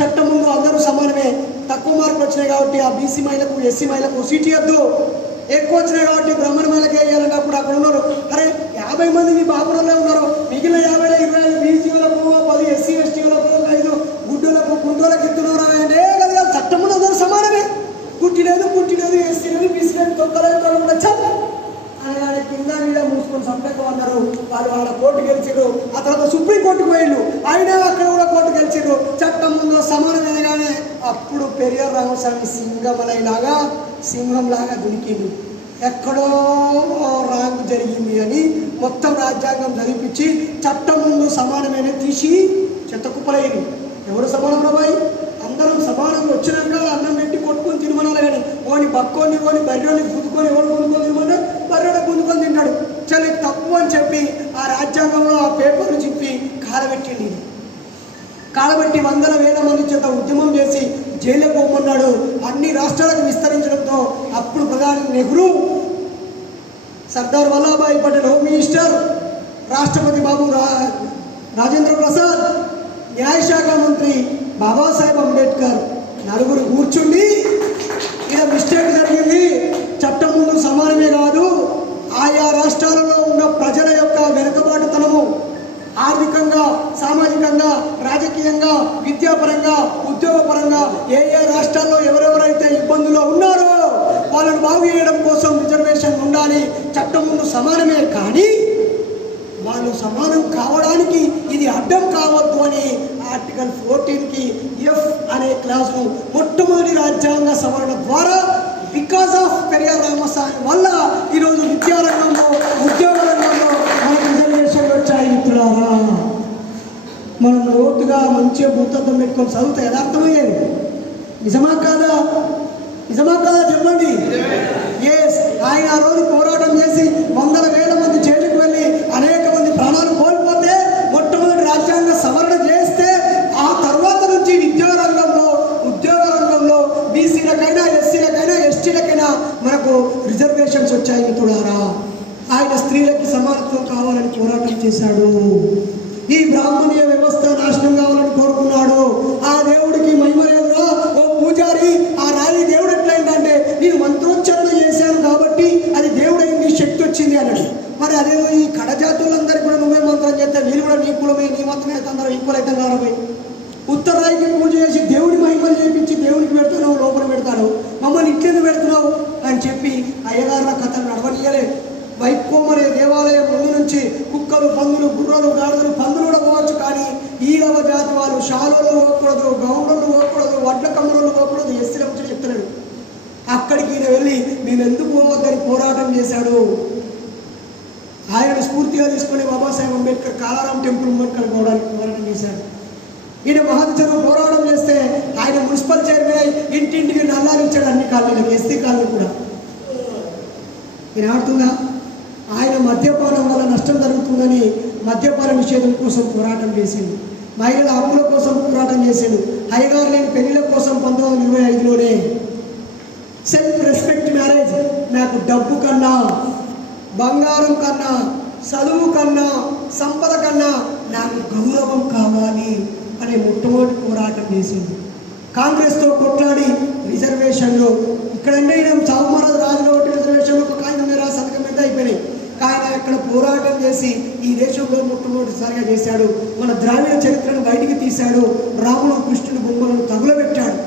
చట్టం ముందు అందరూ సమానమే, తక్కువ మార్కులు వచ్చినాయి కాబట్టి ఆ బీసీ మహిళకు, ఎస్సీ మహిళకు సీట్ ఇవ్వద్దు, ఎక్కువ వచ్చినాయి కాబట్టి బ్రాహ్మణ మహిళకే వేయాలన్నప్పుడు అక్కడ ఉన్నారు. అరే, 50 మంది మీ బాబులలో ఉన్నారు, మిగిలిన 50లో 25 బీసీలకు, 10 ఎస్సీ ఎస్టీలకు, 5 గుడ్డులకు, గుంటూలకు ఇస్తున్నారు అంటే కదా చట్టం ముందు అందరూ సమానమే. గుట్టి లేదు, ఎస్సీ లేదు, బీసీ లేదు, తొక్కలేదు కూడా చల్ అని కింద మీద మూసుకొని సంపేక అన్నారు. వాళ్ళ కోర్టు గెలిచారు. ఆ తర్వాత సుప్రీంకోర్టుకు పోయిండు, అయినా అక్కడ కూడా కోర్టు గెలిచారు. చట్టం ముందు సమానమే కానీ పెరియార్ రామస్వామి సింగమలైలాగా సింహంలాగా దునికిండు. ఎక్కడో రాంగ్ జరిగింది అని మొత్తం రాజ్యాంగం చదివించి చట్టం ముందు సమానమైన తీసి చెత్త కుప్పలయ్యింది. ఎవరు సమానం రాబాయి? అందరం సమానంగా వచ్చినాక అన్నం పెట్టి కొట్టుకొని తినమనాలి. కానీ ఓని బక్కోని ఓని బర్రెని గుందుకొని ఎవరు గుందుకొని తినమన్నా బర్రెని గుందుకొని తింటాడు. చలి తప్పు అని చెప్పి ఆ రాజ్యాంగంలో ఆ పేపర్లు చెప్పి కాలబెట్టింది. కాలబెట్టి వందల వేల మంది చేత ఉద్యమం చేసి జైలు పోమన్నాడు. అన్ని రాష్ట్రాలకు విస్తరించడంతో అప్పుడు ప్రధాని నెహ్రూ, సర్దార్ వల్లభాయ్ పటేల్ హోమ్ మినిస్టర్, రాష్ట్రపతి బాబు రాజేంద్ర ప్రసాద్, న్యాయశాఖ మంత్రి బాబాసాహెబ్ అంబేద్కర్ నలుగురు కూర్చుండి ఇలా మిస్టేక్ జరిగింది, చట్టం ముందు సమానమే కాదు, ఆయా రాష్ట్రాలలో ఉన్న ప్రజల యొక్క వెనుకబాటుతనము ఆర్థికంగా, సామాజికంగా, రాజకీయంగా, విద్యాపరంగా, ఉద్యోగపరంగా ఏ ఏ రాష్ట్రాల్లో ఎవరెవరైతే ఇబ్బందుల్లో ఉన్నారో వాళ్ళను బాగు చేయడం కోసం రిజర్వేషన్ ఉండాలి, చట్టం ముందు సమానమే, కానీ వాళ్ళు సమానం కావడానికి ఇది అడ్డం కావద్దు అని ఆర్టికల్ 14కి ఎఫ్ అనే క్లాసును మొట్టమొదటి రాజ్యాంగ సవరణ ద్వారా బికాస్ ఆఫ్ పెరియార్ రామస్వామి వల్ల ఈరోజు విద్యారంగంలో, ఉద్యోగ రంగంలో మనకు రిజర్వేషన్లు వచ్చాయి. మిత్రులారా, మనం లోతుగా మంచిగా భూతత్వం పెట్టుకొని చదివితే యథార్థమయ్యేది. నిజమా కాదా? నిజమా కాదా చెప్పండి. ఎస్, ఆయన ఆ రోజు పోరాటం చేసి వందల వేల మంది జైలుకు వెళ్ళి అనేక మంది ప్రాణాలు కోల్పోతే మొట్టమొదటి రాజ్యాంగ సవరణ చేస్తే ఆ తర్వాత నుంచి ఉద్యోగ రంగంలో బీసీలకైనా, ఎస్సీలకైనా, ఎస్టీలకైనా మనకు రిజర్వేషన్స్ వచ్చాయి. మిత్రులారా, ఆయన స్త్రీలకి సమానత్వం కావాలని పోరాటం చేశాడు. ఈ బ్రాహ్మణీయ వ్యవస్థ నాశనం కావాలని కోరుకున్నాడు. ఆ దేవుడికి మహిమ లేదురా ఓ పూజారి, ఆ రాయి దేవుడు ఎట్లయిందంటే నేను మంత్రోచ్చారణ చేశాను కాబట్టి అది దేవుడైంది, శక్తి వచ్చింది అన్నాడు. మరి అదేదో ఈ కడజాతులందరికీ కూడా నువ్వే మంత్రం చేస్తే వీళ్ళు కూడా నీ కులమే, నీ మంత్రమే అయితే అందరూ ఈక్వల్ అయితే కారపోయి ఉత్తరాయికి పూజ చేసి దేవుడి మహిమలు చేయించి దేవుడికి పెడుతున్నావు, లోపల పెడతాడు, మమ్మల్ని ఇట్లెందుకు పెడుతున్నావు అని చెప్పి అయ్యగారుల కథలు నడవనీయలే. వైకోమ అనే దేవాలయం ముందు నుంచి కుక్కలు, పందులు, గుర్రాలు, గాడిదలు, పందులు కూడా పోవచ్చు, కానీ ఈడవ జాతి వాళ్ళు షాలోళ్ళు పోకూడదు, గౌండలు పోకూడదు, వడ్ల కమ్మలు పోకూడదు, ఎస్సీల గురించి చెప్తున్నాడు. అక్కడికి ఈయన వెళ్ళి మేము ఎందుకు పోవద్దని పోరాటం చేశాడు. ఆయన స్ఫూర్తిగా తీసుకుని బాబాసాహెబ్ అంబేద్కర్ కాలారాం టెంపుల్ ముందుకు పోవడానికి పోరాటం చేశాడు. ఈయన మహాత్సవం పోరాటం చేస్తే ఆయన మున్సిపల్ చైర్మన్ అయి ఇంటింటికి నల్లాలు ఇచ్చాడు, అన్ని కాలనీలకు, ఎస్సీ కాలనీ కూడా. ఈయన ఆడుతుందా? ఆయన మద్యపానం వల్ల నష్టం జరుగుతుందని మద్యపాన నిషేధం కోసం పోరాటం చేసిండు. మహిళల హక్కుల కోసం పోరాటం చేసిండు. హైగారు లేని పెళ్లిల కోసం 1925లోనే సెల్ఫ్ రెస్పెక్ట్ మ్యారేజ్, నాకు డబ్బు కన్నా, బంగారం కన్నా, చదువు కన్నా, సంపద కన్నా నాకు గౌరవం కావాలి అనే మొట్టమొదటి పోరాటం చేసింది. కాంగ్రెస్తో కొట్లాడి రిజర్వేషన్లు ఇక్కడంటే సాహు మహారాజ్ రాజులో రిజర్వేషన్లు ఒక కాగితం మీద సంతకం మీద అయిపోయినాయి. ఆయన ఇక్కడ పోరాటం చేసి ఈ దేశంలో మొట్టమొదటిసారిగా చేశాడు. మన ద్రావిడ చరిత్రను బయటికి తీశాడు. రాముడు, కృష్ణుడు బొమ్మలను తగులబెట్టాడు.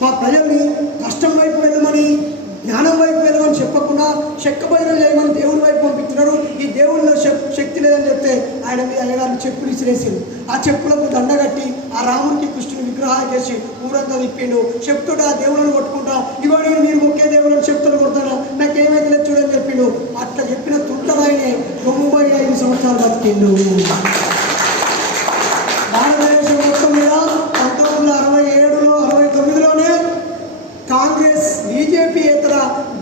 మా ప్రజల్ని కష్టం వైపు వెళ్ళమని, జ్ఞానం వైపు వెళ్ళమని చెప్పకుండా చెక్క భజన చేయమని దేవుని వైపు పంపించినాడు. ఈ దేవుళ్ళలో శక్తి లేదని చెప్తే ఆయన మీద అయ్యగారు చెప్పులు ఇసిరేసిండు. ఆ చెప్పులకు దండగట్టి ఆ రాముడికి, కృష్ణుని విగ్రహాలు చేసి ఊరంతా తిప్పిండు. చెప్తుడు ఆ దేవుళ్ళను కొట్టుకుంటా, ఇవాళ మీరు ఒకే దేవుళ్ళని చెప్తులు కొడతానా, నాకేమైతే లేదు చూడని చెప్పిండు. అట్లా చెప్పిన తుంటరాయనే 95 సంవత్సరాలు బతికిండు. భారతదేశం మొత్తం మీద 1967లో 69లోనే కాంగ్రెస్, బీజేపీ ఇతర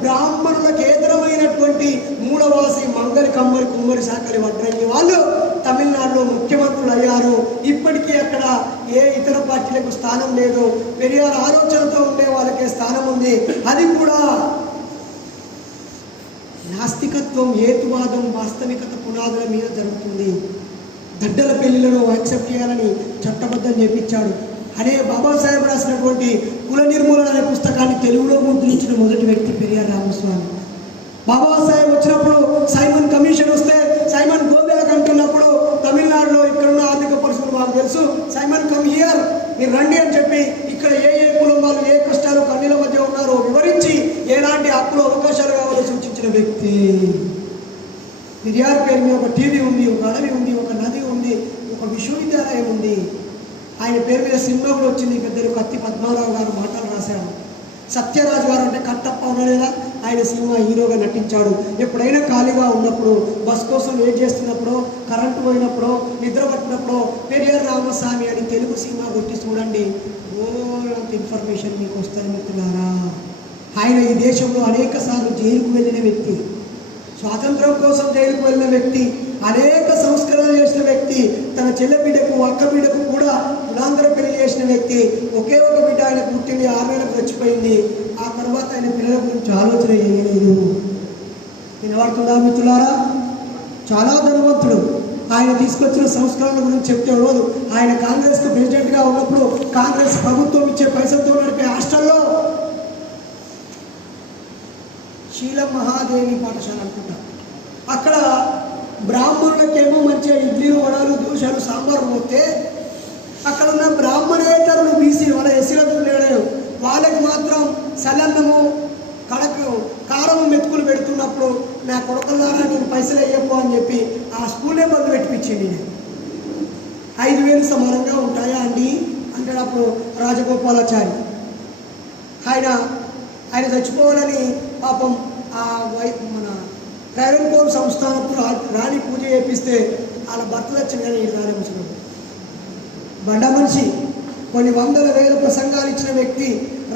బ్రాహ్మణులకు ఏతరమైనటువంటి మూడవాసి, మంగలి, కమ్మరి, కుమ్మరి, సాకలి, వడ్రంగి వాళ్ళు తమిళనాడులో ముఖ్యమంత్రులు అయ్యారు. ఇప్పటికీ అక్కడ ఏ ఇతర పార్టీలకు స్థానం లేదు. పెరియార్ ఆలోచనతో ఉండే వాళ్ళకే స్థానం ఉంది. అది కూడా నాస్తికత్వం, హేతువాదం, వాస్తవికత పునాదుల మీద జరుగుతుంది. దడ్డల పెళ్లిలను యాక్సెప్ట్ చేయాలని చట్టబద్ధం చేపించాడు. అనే బాబాసాహెబ్ రాసినటువంటి కుల నిర్మూలన అనే పుస్తకాన్ని తెలుగులో ముద్రించిన మొదటి వ్యక్తి పెరియార్ రామస్వామి. బాబాసాహెబ్ వచ్చినప్పుడు సైమన్ కమిషన్ వస్తే సైమన్ గో బ్యాక్ అంటున్నప్పుడు తమిళనాడులో ఇక్కడున్న ఆర్థిక పరిస్థితులు మాకు తెలుసు, సైమన్ కమ్ హియర్, మీరు రండి అని చెప్పి ఇక్కడ ఏ ఏ కులం వాళ్ళు ఏ కష్టాలు కన్నీల మధ్య ఉన్నారో వివరించి ఎలాంటి హక్కులు, అవకాశాలు కావాలో సూచించిన వ్యక్తి. పెరియార్ పేరు మీద ఒక టీవీ ఉంది, ఒక అడవి ఉంది, ఒక నది ఉంది, ఒక విశ్వవిద్యాలయం ఉంది. ఆయన పేరు మీద సినిమా కూడా వచ్చింది. పెద్దలు కత్తి పద్మారావు గారు మాటలు బాబాసాహెబ్. సత్యరాజు గారు అంటే కట్టప్ప ఉన్నాడేలా, ఆయన సినిమా హీరోగా నటించాడు. ఎప్పుడైనా ఖాళీగా ఉన్నప్పుడు, బస్ కోసం వెయిట్ చేస్తున్నప్పుడు, కరెంటు పోయినప్పుడు, నిద్ర పట్టినప్పుడు పెరియార్ రామస్వామి అని తెలుగు సినిమా కొట్టి చూడండి, అంత ఇన్ఫర్మేషన్ మీకు వస్తుంది మిత్రులారా. ఆయన ఈ దేశంలో అనేక సార్లు జైలుకు వెళ్ళిన వ్యక్తి, స్వాతంత్రం కోసం జైలుకు వెళ్ళిన వ్యక్తి, అనేక సంస్కరణలు చేసిన వ్యక్తి, తన చెల్లె బిడ్డకు అక్క బిడ్డకు కూడా కులాంతర పెళ్లి చేసిన వ్యక్తి. ఒకే ఒక బిడ్డ ఆయన పుట్టింది, 6 నెలలకు చచ్చిపోయింది. ఆ తర్వాత ఆయన పిల్లల గురించి ఆలోచన చేయలేదు. వినబడుతుందా మిత్రులారా? చాలా ధనవంతుడు. ఆయన తీసుకొచ్చిన సంస్కరణల గురించి చెప్తే రోజు ఆయన కాంగ్రెస్కు ప్రెసిడెంట్గా ఉన్నప్పుడు కాంగ్రెస్ ప్రభుత్వం ఇచ్చే పైసలతో నడిపే హాస్టల్లో శీలం మహాదేవి పాఠశాల అనుకుంటా, అక్కడ బ్రాహ్మణులకేమో మంచిగా ఇడ్లీలు వడలు దోశలు సాంబారు పోతే అక్కడ ఉన్న బ్రాహ్మణేతరులు బీసీ వాళ్ళ ఎస్సీలకు లేడు, వాళ్ళకి మాత్రం సలన్నము కడకు కారం మెతుకులు పెడుతున్నప్పుడు నా కొడుకులారా నేను పైసలు వేయకు అని చెప్పి ఆ స్కూలే బంద్ పెట్టిపించింది. నేను 5,000 సమానంగా ఉంటాయా అండి అంటే అప్పుడు రాజగోపాలాచారి ఆయన చచ్చిపోవాలని పాపం ఆ మన ప్రైవేట్ కోర్ సంస్థానకు రాణి పూజ చేపిస్తే వాళ్ళ భర్తలు వచ్చిన కానీ ఈ రాని ముసలి బండ మనిషి, కొన్ని వందల వేల ప్రసంగాలు ఇచ్చిన వ్యక్తి,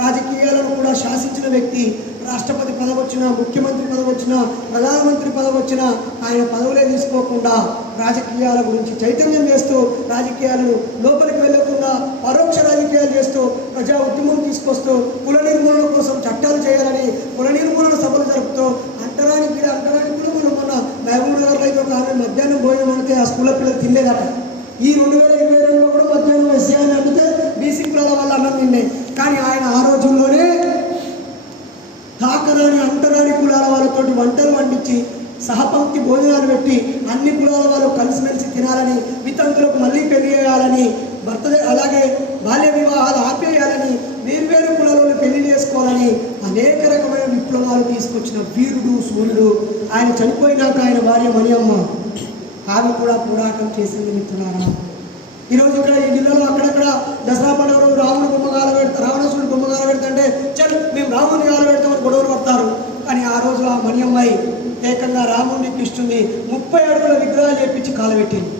రాజకీయాలను కూడా శాసించిన వ్యక్తి, రాష్ట్రపతి పదవి వచ్చినా, ముఖ్యమంత్రి పదవి వచ్చినా, ప్రధానమంత్రి పదవి వచ్చినా ఆయన పదవులే తీసుకోకుండా రాజకీయాల గురించి చైతన్యం చేస్తూ, రాజకీయాలను లోపలికి వెళ్లకుండా పరోక్ష రాజకీయాలు చేస్తూ, ప్రజా ఉద్యమం తీసుకొస్తూ, కుల నిర్మూలన కోసం చట్టాలు చేయాలని కుల నిర్మూలన సభలు జరుపుతూ, అంటరాని కూడా మనం మొన్న మహబూబ్నగర్లో అయితే ఒక ఆమె మధ్యాహ్నం భోజనం అంటే ఆ స్కూల్లో పిల్లలు తినలేదట. ఈ 2022లో కూడా మధ్యాహ్నం ఎస్సీని అడిగితే బీసీ కులాల వల్ల అన్నం తిన్నాయి. కానీ ఆయన ఆ రోజుల్లోనే తాకరాని అంటరాని కులాల వాళ్ళతోటి వంటలు వండించి సహపంక్తి భోజనాలు పెట్టి అన్ని కులాల వాళ్ళు కలిసిమెలిసి తినాలని, వితంతులకు మళ్ళీ పెళ్లి చేయాలని, అలాగే బాల్య వివాహాలు ఆపేయాలని, వేర్వేరు కులాలను పెళ్లి చేసుకోవాలని అనేక రకమైన విప్లవాలు తీసుకొచ్చిన వీరుడు సూర్యుడు. ఆయన చనిపోయినాక ఆయన భార్య మణియమ్మ ఆమె కూడా పోరాటం చేసింది మిత్రులారా. ఈరోజు ఇక్కడ ఈ జిల్లాలో అక్కడక్కడ దసరా పండుగ రాముడి బొమ్మ కాలబెడతారు, రావణాసురుడి బొమ్మ కాలబెడతాంటే చల్ మేము రాముడిని కాలబెడతామని గొడవలు పడతారు. కానీ ఆ రోజు ఆ మణియమ్మాయి ఏకంగా రాముడిని కృష్ణుని 30 అడుగుల విగ్రహాలు చేపించి కాలబెట్టింది.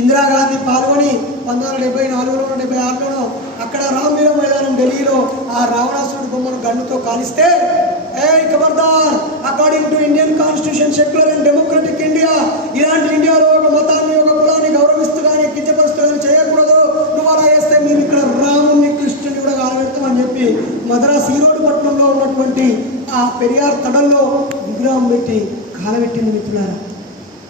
ఇందిరాగాంధీ పాల్గొని 1974లోనో 76లోనో అక్కడ రామ్లీలా మైదానం ఢిల్లీలో ఆ రావణాసురుడి బొమ్మను గన్నుతో కాలిస్తే, ఖబర్దార్, according to Indian constitution secular and democratic India, ఇలాంటి ఇండియాలో ఒక మతాన్ని ఒక కులాన్ని గౌరవిస్తూ కానీ కించపరుస్తూ కానీ చేయకూడదు, నువ్వు అలా చేస్తే మేము ఇక్కడ రాముని కృష్ణుని కూడా కాలబెడతామని చెప్పి మద్రాసు ఈరోడు పట్టణంలో ఉన్నటువంటి ఆ పెరియార్ తడల్లో విగ్రహం పెట్టి కాలబెట్టింది మిత్రులారా.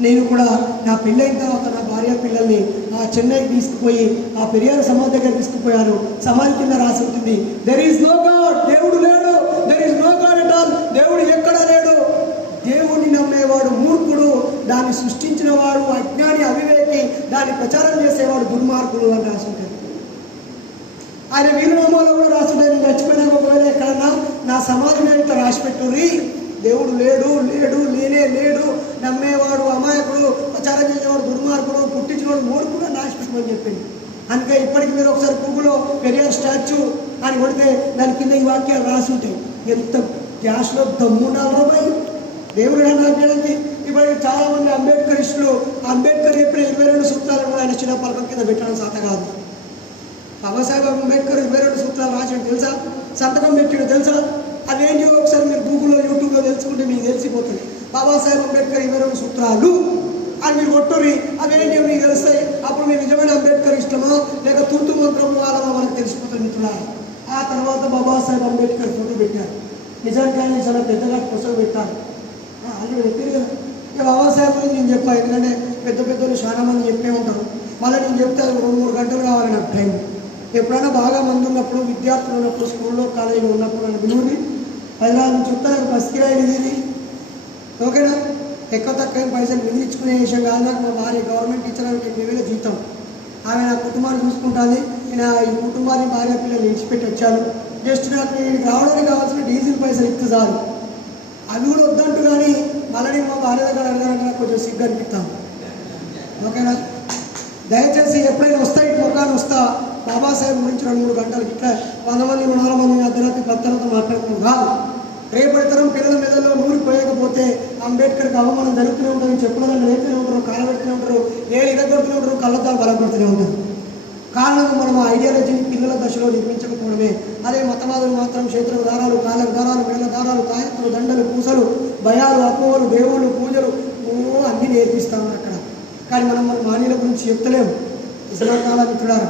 నేను కూడా నా పెళ్ళైన తర్వాత నా భార్య పిల్లల్ని ఆ చెన్నైకి తీసుకుపోయి ఆ పెరియార్ సమాధి దగ్గర తీసుకుపోయాను. సమాధి కింద రాసి ఉంటుంది, దెర్ ఈజ్ నో గాడ్, దేవుడు లేడు, there is no god at all, దేవుడు ఎక్కడా లేడు, దేవుడిని నమ్మేవాడు మూర్ఖుడు, దాన్ని సృష్టించిన వాడు అజ్ఞాని అవివేకి, దాన్ని ప్రచారం చేసేవాడు దుర్మార్గుడు అని రాసి ఉంటుంది. ఆయన వీరునామాలో కూడా రాసుంటే నేను చచ్చిపోయినాక ఒకవేళ ఎక్కడన్నా నా సమాధి మీద ఇట్లా రాసి పెట్టుర్రి, దేవుడు లేడు లేడు లేనే లేడు, నమ్మేవాడు అమాయకుడు, ప్రచారం చేసేవాడు దుర్మార్గుడు, పుట్టించినవాడు మూర్ఖుడు అని రాసిపెట్టమని చెప్పింది. అందుకే ఇప్పటికి మీరు ఒకసారి గూగుల్లో పెరియార్ స్టాచ్యూ అని కొడితే దాని కింద ఈ వాక్యాలు రాసి ఉంటాయి. ఎంత గ్యాస్లో దమ్ముండాలి బాయ్ దేవుడు నాకేంటి. ఇప్పటికి చాలామంది అంబేద్కరిస్టులు అంబేద్కర్ చెప్పిన 22 సూత్రాలను కూడా ఆయన చిన్న పలకం కింద పెట్టడం సాత కాదు. బాబాసాహెబ్ అంబేద్కర్ 22 సూత్రాలు రాసాడు తెలుసా, సంతకం పెట్టాడు తెలుసా. అదేంటి ఒకసారి మీరు గూగుల్లో యూట్యూబ్లో తెలుసుకుంటే మీకు తెలిసిపోతుంది. బాబాసాహెబ్ అంబేద్కర్ 22 సూత్రాలు అని మీరు కొట్టుర్రి, అవేంటి మీకు తెలుస్తాయి. అప్పుడు మీరు నిజమైన అంబేద్కర్ ఇష్టమా లేక తుర్తు మంత్రం వాళ్ళమా మనకు తెలిసిపోతుంది మిత్రులారా. ఆ తర్వాత బాబాసాహెబ్ అంబేద్కర్ ఫోటో పెట్టారు. నిజానికి ఆయన చాలా పెద్దగా పుస్తకం పెట్టారు, అది పెట్టారు కదా. ఇక బాబాసాహెబ్ గురించి నేను చెప్పాను, ఎందుకంటే పెద్ద పెద్దలు చాలా మంది చెప్పే ఉంటారు. మళ్ళీ నేను చెప్తే 2-3 గంటలు కావాలి నాకు టైం. ఎప్పుడైనా బాగా మంది ఉన్నప్పుడు, విద్యార్థులు ఉన్నప్పుడు, స్కూల్లో కాలేజీలో ఉన్నప్పుడు నన్ను విలువని 10 నుంచి చెప్తాను, బస్ కిరాయి ఇది ఓకేనా. ఎక్కువ తక్కువ పైసలు మిగిలించుకునే విషయం కాదు. నాకు మా భార్య గవర్నమెంట్ టీచర్ అని 8,000 జీతం, ఆమె నా కుటుంబాన్ని చూసుకుంటుంది. నేను ఈ కుటుంబాన్ని భార్య పిల్లలు విడిచిపెట్టి వచ్చాను. జస్ట్ నాకు రావడానికి కావాల్సిన డీజిల్ పైసలు ఇస్తే చాలు, అవి కూడా వద్దంటూ. కానీ మళ్ళీ నేను మా భార్య దగ్గర అడగాలంటే నాకు కొంచెం సిగ్గు అనిపిస్తాను. ఓకేనా. దయచేసి ఎప్పుడైనా వస్తా ఇటు ముఖాన్ని వస్తా బాబాసాహెబ్ గురించి 2-3 గంటలు ఇట్లా 100 మంది 4 మంది అర్ధరాత్రి భక్తులతో మాట్లాడుతున్నాం కాదు. రేపటి తరం పిల్లల మెదల్లో నూరి పోయకపోతే అంబేద్కర్కి అవమానం జరుగుతూనే ఉంటుంది, చెప్పులదని రేపుతూనే ఉంటారు, కాలబెడుతూనే ఉంటారు, ఇరగొడుతూనే ఉంటారు, కళ్ళతో బలపడుతూనే ఉంటారు. కారణం మనం ఆ ఐడియాలజీని పిల్లల దశలో నిర్మించకపోవడమే. అదే మతవాదులు మాత్రం క్షేత్ర దారాలు, కాళ్ళకు దారాలు, వేల దారాలు, తాయత్తులు, దండలు, పూసలు, భయాలు, అపోహలు, దేవుళ్ళు, పూజలు అన్నీ నేర్పిస్తాము అక్కడ. కానీ మనం మన మానీల గురించి చెప్తలేము. ఇస్లాకాల మిత్రుడారా,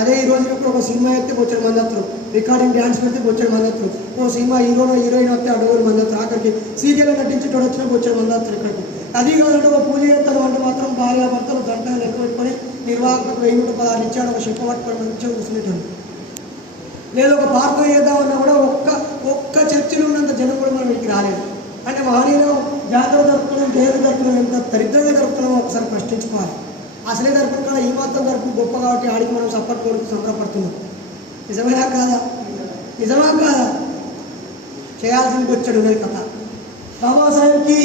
అదే ఈ రోజు ఇప్పుడు ఒక సినిమా ఎత్తే వచ్చాడు మందత్తులు, రికార్డింగ్ డ్యాన్స్ పెడితే వచ్చాడు మందత్తులు, ఓ సినిమా హీరోనో హీరోయిన్ వస్తే అడుగులు మందత్తులు, ఆఖరికి సీరియల్ నటించేటోడు వచ్చినా వచ్చాడు మందత్తులు ఇక్కడికి. అది కాదంటే ఒక పూజ చేస్తాను అంటే మాత్రం భార్యాభర్తలు జంటలు లెక్క పెట్టుకొని నిర్వాహకులకు 1016 ఇచ్చాడు, ఒక చెప్ప పట్టుకొని మంచిగా కూర్చునేటాడు. లేదా ఒక ప్రార్థన చేద్దామన్నా కూడా ఒక్క చర్చిలో ఉన్నంత జనం కూడా మనం ఇంటికి రాలేదు. అంటే మహనీయులు జాతర జరుపుతున్నాం, దేవుడు జరుపుతున్నాం, ఎంత దరిద్రంగా జరుపుతున్నామో ఒకసారి ప్రశ్నించుకోవాలి. అసలే జరుపుకుంటున్నా ఈ మాత్రం జరుపు గొప్ప కాబట్టి ఆడికి మనం సపోర్ట్ కొడుకు సంబరపడుతున్నాం. నిజమేనా కాదా? నిజమా కాదా? చేయాల్సింది వచ్చాడు కథ. బాబాసాహెబ్కి,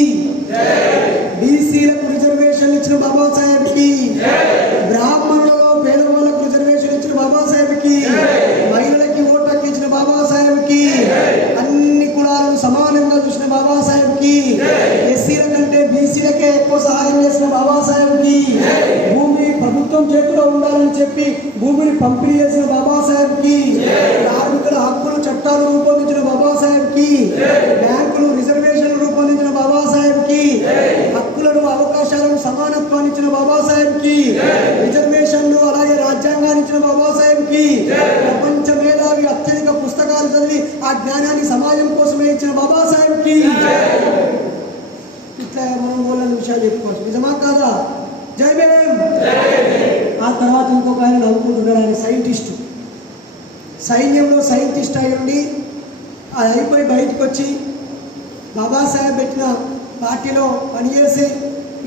బీసీలకు రిజర్వేషన్ ఇచ్చిన బాబాసాహెబ్కి, బ్రాహ్మణులలో పేదవాళ్ళకు రిజర్వేషన్ ఇచ్చిన బాబాసాహెబ్కి, మహిళలకి ఓటు హక్కు ఇచ్చిన బాబాసాహెబ్కి, అన్ని కులాలను సమానంగా చూసిన బాబాసాహెబ్కి, ఎస్సీల కంటే బీసీలకే ఎక్కువ సహాయం చేసిన బాబాసాహెబ్కి, భూమి ప్రభుత్వం చేతిలో ఉండాలని చెప్పి భూమిని పంపిణీ చేసిన బాబాసాహెబ్కి, కార్మికుల హక్కులు చట్టాలు రూపొందించిన బాబాసాహెబ్కి, బ్యాంకులు రిజర్వేషన్లు రూపొందించిన బాబాసాహెబ్కి, హక్కులను అవకాశాలను సమానత్వాన్ని ఇచ్చిన బాబాసాహెబ్కి, రిజర్వేషన్లు అలాగే రాజ్యాంగాన్ని ఇచ్చిన బాబాసాహెబ్కి, ప్రపంచ మేధావి అత్యధిక పుస్తకాలు చదివి ఆ జ్ఞానాన్ని సమాజం కోసమే ఇచ్చిన బాబాసాహెబ్కి. ఇట్లా మనం వాళ్ళని విషయాలు చెప్పుకోవచ్చు. నిజమా కాదా? జై భీమ్. ఆ తర్వాత ఇంకొక ఆయన నవ్వుకుంటున్నాడు. ఆయన సైంటిస్టు, సైన్యంలో సైంటిస్ట్ అయి ఉండి అది అయిపోయి బయటకు వచ్చి బాబాసాహెబ్ పెట్టిన పార్టీలో పనిచేసి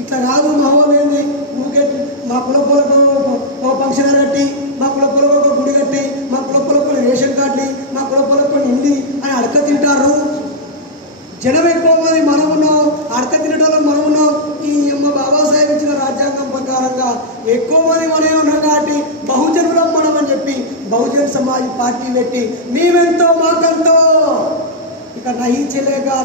ఇట్లా కాదు మామూలు ఊకే మా కులపులకు ఓ ఫంక్షన్ కట్టి, మా కులపులకు ఒక గుడి కట్టి, మా కులపులకు రేషన్ కార్డులు, మా కులపులకు ఇండి అని అడక తింటారు. జనం ఎక్కువ మంది మనం ఉన్నాం, అడక తినడంలో మనం ఉన్నాం. ఈ బాబాసాహెబ్ ఇచ్చిన రాజ్యాంగం ప్రకారంగా ఎక్కువ మంది మనమే ఉన్నాం కాబట్టి బహుజనులం మనం అని చెప్పి బహుజన్ సమాజ్ పార్టీ పెట్టి మేమెంతో మాకంతో ఇక నహించలేగా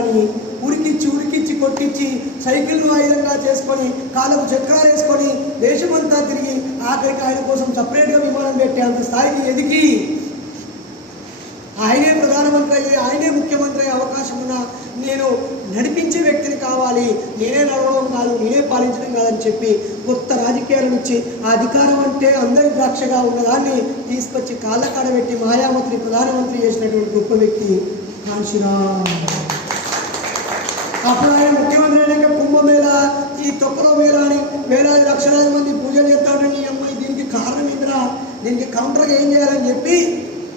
అని ఉరికిచ్చి కొట్టించి సైకిల్ను ఆయుధంగా చేసుకొని కాళ్ళకు చక్రాలు వేసుకొని దేశమంతా తిరిగి ఆఖరికి ఆయన కోసం సపరేట్గా విమానం పెట్టే అంత స్థాయికి ఎదిగి ఆయనే ప్రధానమంత్రి అయ్యి ఆయనే ముఖ్యమంత్రి అయ్యే అవకాశం ఉన్నా నేను నడిపించే వ్యక్తిని కావాలి, నేనే నడవడం కాదు, నేనే పాలించడం కాదని చెప్పి కొత్త రాజకీయాల నుంచి ఆ అధికారం అంటే అందరి ద్రాక్షగా ఉన్నదాన్ని తీసుకొచ్చి కాళ్ళ కాడబెట్టి మాయావతిని ప్రధానమంత్రి చేసినటువంటి గొప్ప వ్యక్తి కాంశీరామ్. అప్పుడు ఆయన ముఖ్యమంత్రి అయినాక కుంభమేళ, ఈ తొక్కలో మేళ అని వేలాది లక్షలాది మంది పూజలు చేస్తాడని ఈ అమ్మాయి దీనికి కారణం ఏందిరా, దీనికి కౌంటర్గా ఏం చేయాలని చెప్పి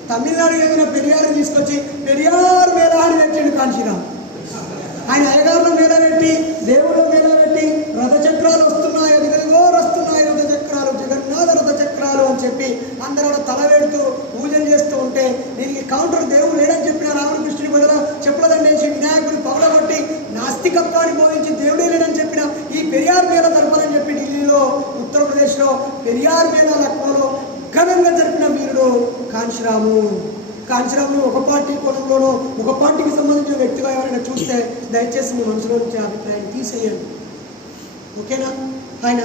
తమిళనాడు ఏదైనా పెరియారు తీసుకొచ్చి పెరియార్ మేళ అని పెట్టాడు కాంశీరామ్. ఆయన అయ్యగారుల మీద పెట్టి దేవుళ్ళ మీద పెట్టి రథచక్రాలు వస్తున్నాయి, అదిగో వస్తున్నాయి రథచక్రాలు, జగన్నాథ రథచక్రాలు అని చెప్పి అందరూ కూడా తల వేడుతూ పూజలు చేస్తూ ఉంటే దీనికి కౌంటర్ దేవుడు లేడని చెప్పిన రామకృష్ణుని బదులు చెప్పులదండేసి వినాయకుడిని పగలగొట్టి నాస్తికత్వాన్ని బోధించి దేవుడే లేడని చెప్పిన ఈ పెరియార్ మేళ జరపాలని చెప్పి ఢిల్లీలో ఉత్తరప్రదేశ్లో పెరియార్ మేళ లక్నోలో ఘనంగా జరిపిన వీరుడు కాంశీరాము. కాంశీరామును ఒక పార్టీ కోణంలోనో ఒక పార్టీకి సంబంధించిన వ్యక్తిగా ఎవరైనా చూస్తే దయచేసి మీ మనసులో నుంచి అభిప్రాయం తీసేయండి. ఓకేనా? ఆయన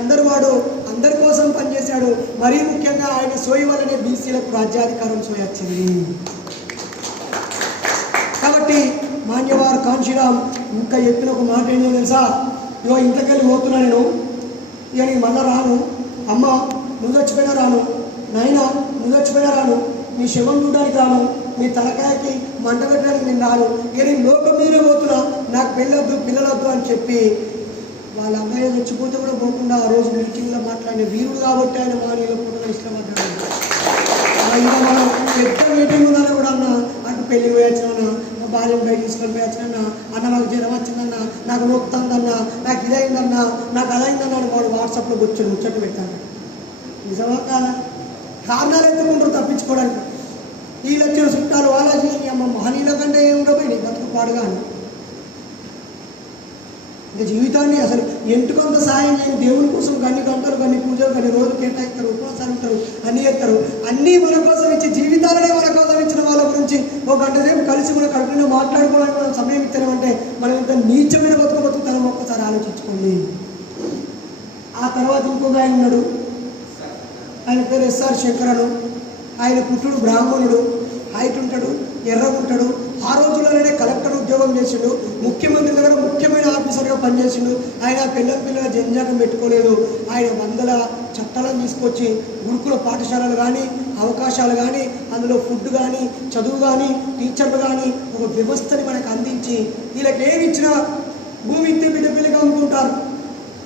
అందరి కోసం పనిచేశాడు. మరీ ముఖ్యంగా ఆయన సోయి వల్లనే బీసీలకు రాజ్యాధికారం సోయొచ్చింది. కాబట్టి మాన్యవారు కాంశీరామ్ ఇంకా చెప్పిన ఒక మాట ఏంటో తెలుసా? ఇగో ఇంట్లోకెళ్ళి పోతున్నా నేను, ఇక నేను మళ్ళీ రాను, అమ్మ నువ్వు చచ్చిపోయినా రాను, నాయన నువ్వు చచ్చిపోయినా రాను, మీ శవం చూడడానికి రాను, మీ తలకాయకి మంట పెట్టడానికి నేను రాను, ఇక నేను లోకం మీదే పోతున్నా, నాకు పిల్లలొద్దు అని చెప్పి వాళ్ళ అమ్మాయి చచ్చిపోతే కూడా పోకుండా ఆ రోజు మీటింగ్లో మాట్లాడిన వీరుడు కాబట్టి ఆయన మానవుల ఫోటోలో ఇష్టపడ్డాడు. ఇంకా మనం పెద్ద మీటింగ్ ఉందని కూడా అన్న అటు పెళ్ళి పోయొచ్చానన్నా, మా భార్యను బయట తీసుకొని పోయొచ్చానన్నా, అన్న నాకు జ్వరం వచ్చిందన్నా, నాకు నొప్పుతుందన్నా, నాకు ఇదైందన్నా, నాకు అదైందన్నా అని వాడు వాట్సాప్లో కూర్చొని ముచ్చట్లు పెట్టాను. నిజమా కాదా? కారణాలు ఎత్తుకుంటారు తప్పించుకోవడానికి. వీళ్ళు వచ్చిన చుట్టాలు వాళ్ళ అమ్మ మహనీయుల కంటే ఏముండవు నీ బతుకు పాడుగాను. ఇంకా జీవితాన్ని అసలు ఎంటుకొంత సాయం చేయని దేవుని కోసం గన్ని గంటలు గన్ని పూజలు గన్ని రోజులు కేటాయిస్తారు, ఉపవాసాలు ఉంటారు, అన్నీ చేస్తారు. అన్నీ మన కోసం ఇచ్చి జీవితాలనే మన కోసం ఇచ్చిన వాళ్ళ గురించి ఒక గంట సేపు కలిసి మన కడుపులో మాట్లాడుకోవడానికి మనం సమయం ఇచ్చామంటే మనం ఇంత నీచమైన బతుకుతానం ఒక్కసారి ఆలోచించుకోండి. ఆ తర్వాత ఇంకొక ఆయన ఉన్నాడు, ఆయన పేరు ఎస్ఆర్ శంకరను. ఆయన పుట్టుడు బ్రాహ్మణుడు, హైట్ ఉంటాడు, ఎర్రగుంటాడు. ఆ రోజుల్లోనే కలెక్టర్ ఉద్యోగం చేసిండు, ముఖ్యమంత్రి దగ్గర ముఖ్యమైన ఆఫీసర్గా పనిచేసిండు. ఆయన పిల్లల జంజాటం పెట్టుకోలేదు. ఆయన వందల చట్టాలను తీసుకొచ్చి గురుకుల పాఠశాలలు కానీ, అవకాశాలు కానీ, అందులో ఫుడ్ కానీ, చదువు కానీ, టీచర్లు కానీ ఒక వ్యవస్థని మనకు అందించి వీళ్ళకి ఏమి ఇచ్చినా భూమి ఇస్తే బిడ్డ పిల్లగా అమ్ముకుంటారు,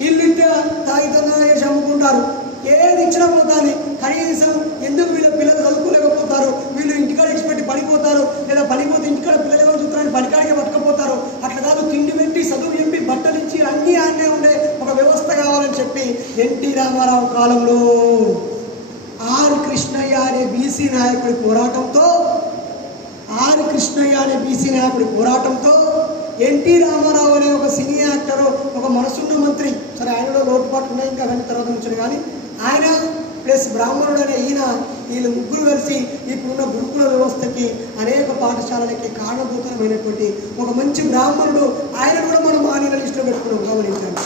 ఇల్లు ఇస్తే తాగితంగా వేసి అమ్ముకుంటారు. ఏది ఇచ్చినా పోతాను. కనీసం ఎందుకు వీళ్ళ పిల్లలు చదువుకోలేకపోతారు, వీళ్ళు ఇంటికాడ ఎక్స్పెట్టి పడిపోతారు, లేదా పడిపోతే ఇంటికాడ పిల్లలు ఎవరు చూస్తారని పడికాడికే పట్టుకపోతారు. అట్లా కాదు, తిండి పెట్టి చదువు చెప్పి బట్టలు ఇచ్చి అన్నీ ఆనే ఉండే ఒక వ్యవస్థ కావాలని చెప్పి ఎన్టీ రామారావు కాలంలో ఆర్ కృష్ణయ్య అనే బీసీ నాయకుడి పోరాటంతో ఎన్టీ రామారావు అనే ఒక సినీ యాక్టరు, ఒక మనసున్న మంత్రి, సరే ఆయనలో లోటుపాట్లు ఉన్నాయి ఇంకా అవన్నీ తర్వాత నుంచి, కానీ ఆయన ప్లస్ బ్రాహ్మణుడు అనే వీళ్ళు ముగ్గురు కలిసి ఇప్పుడున్న గురుకుల వ్యవస్థకి అనేక పాఠశాలలకి కారణభూతమైనటువంటి ఒక మంచి బ్రాహ్మణుడు. ఆయన కూడా మనం మాన్యుల లిస్టులో పెట్టుకున్నాం, గమనించాలి.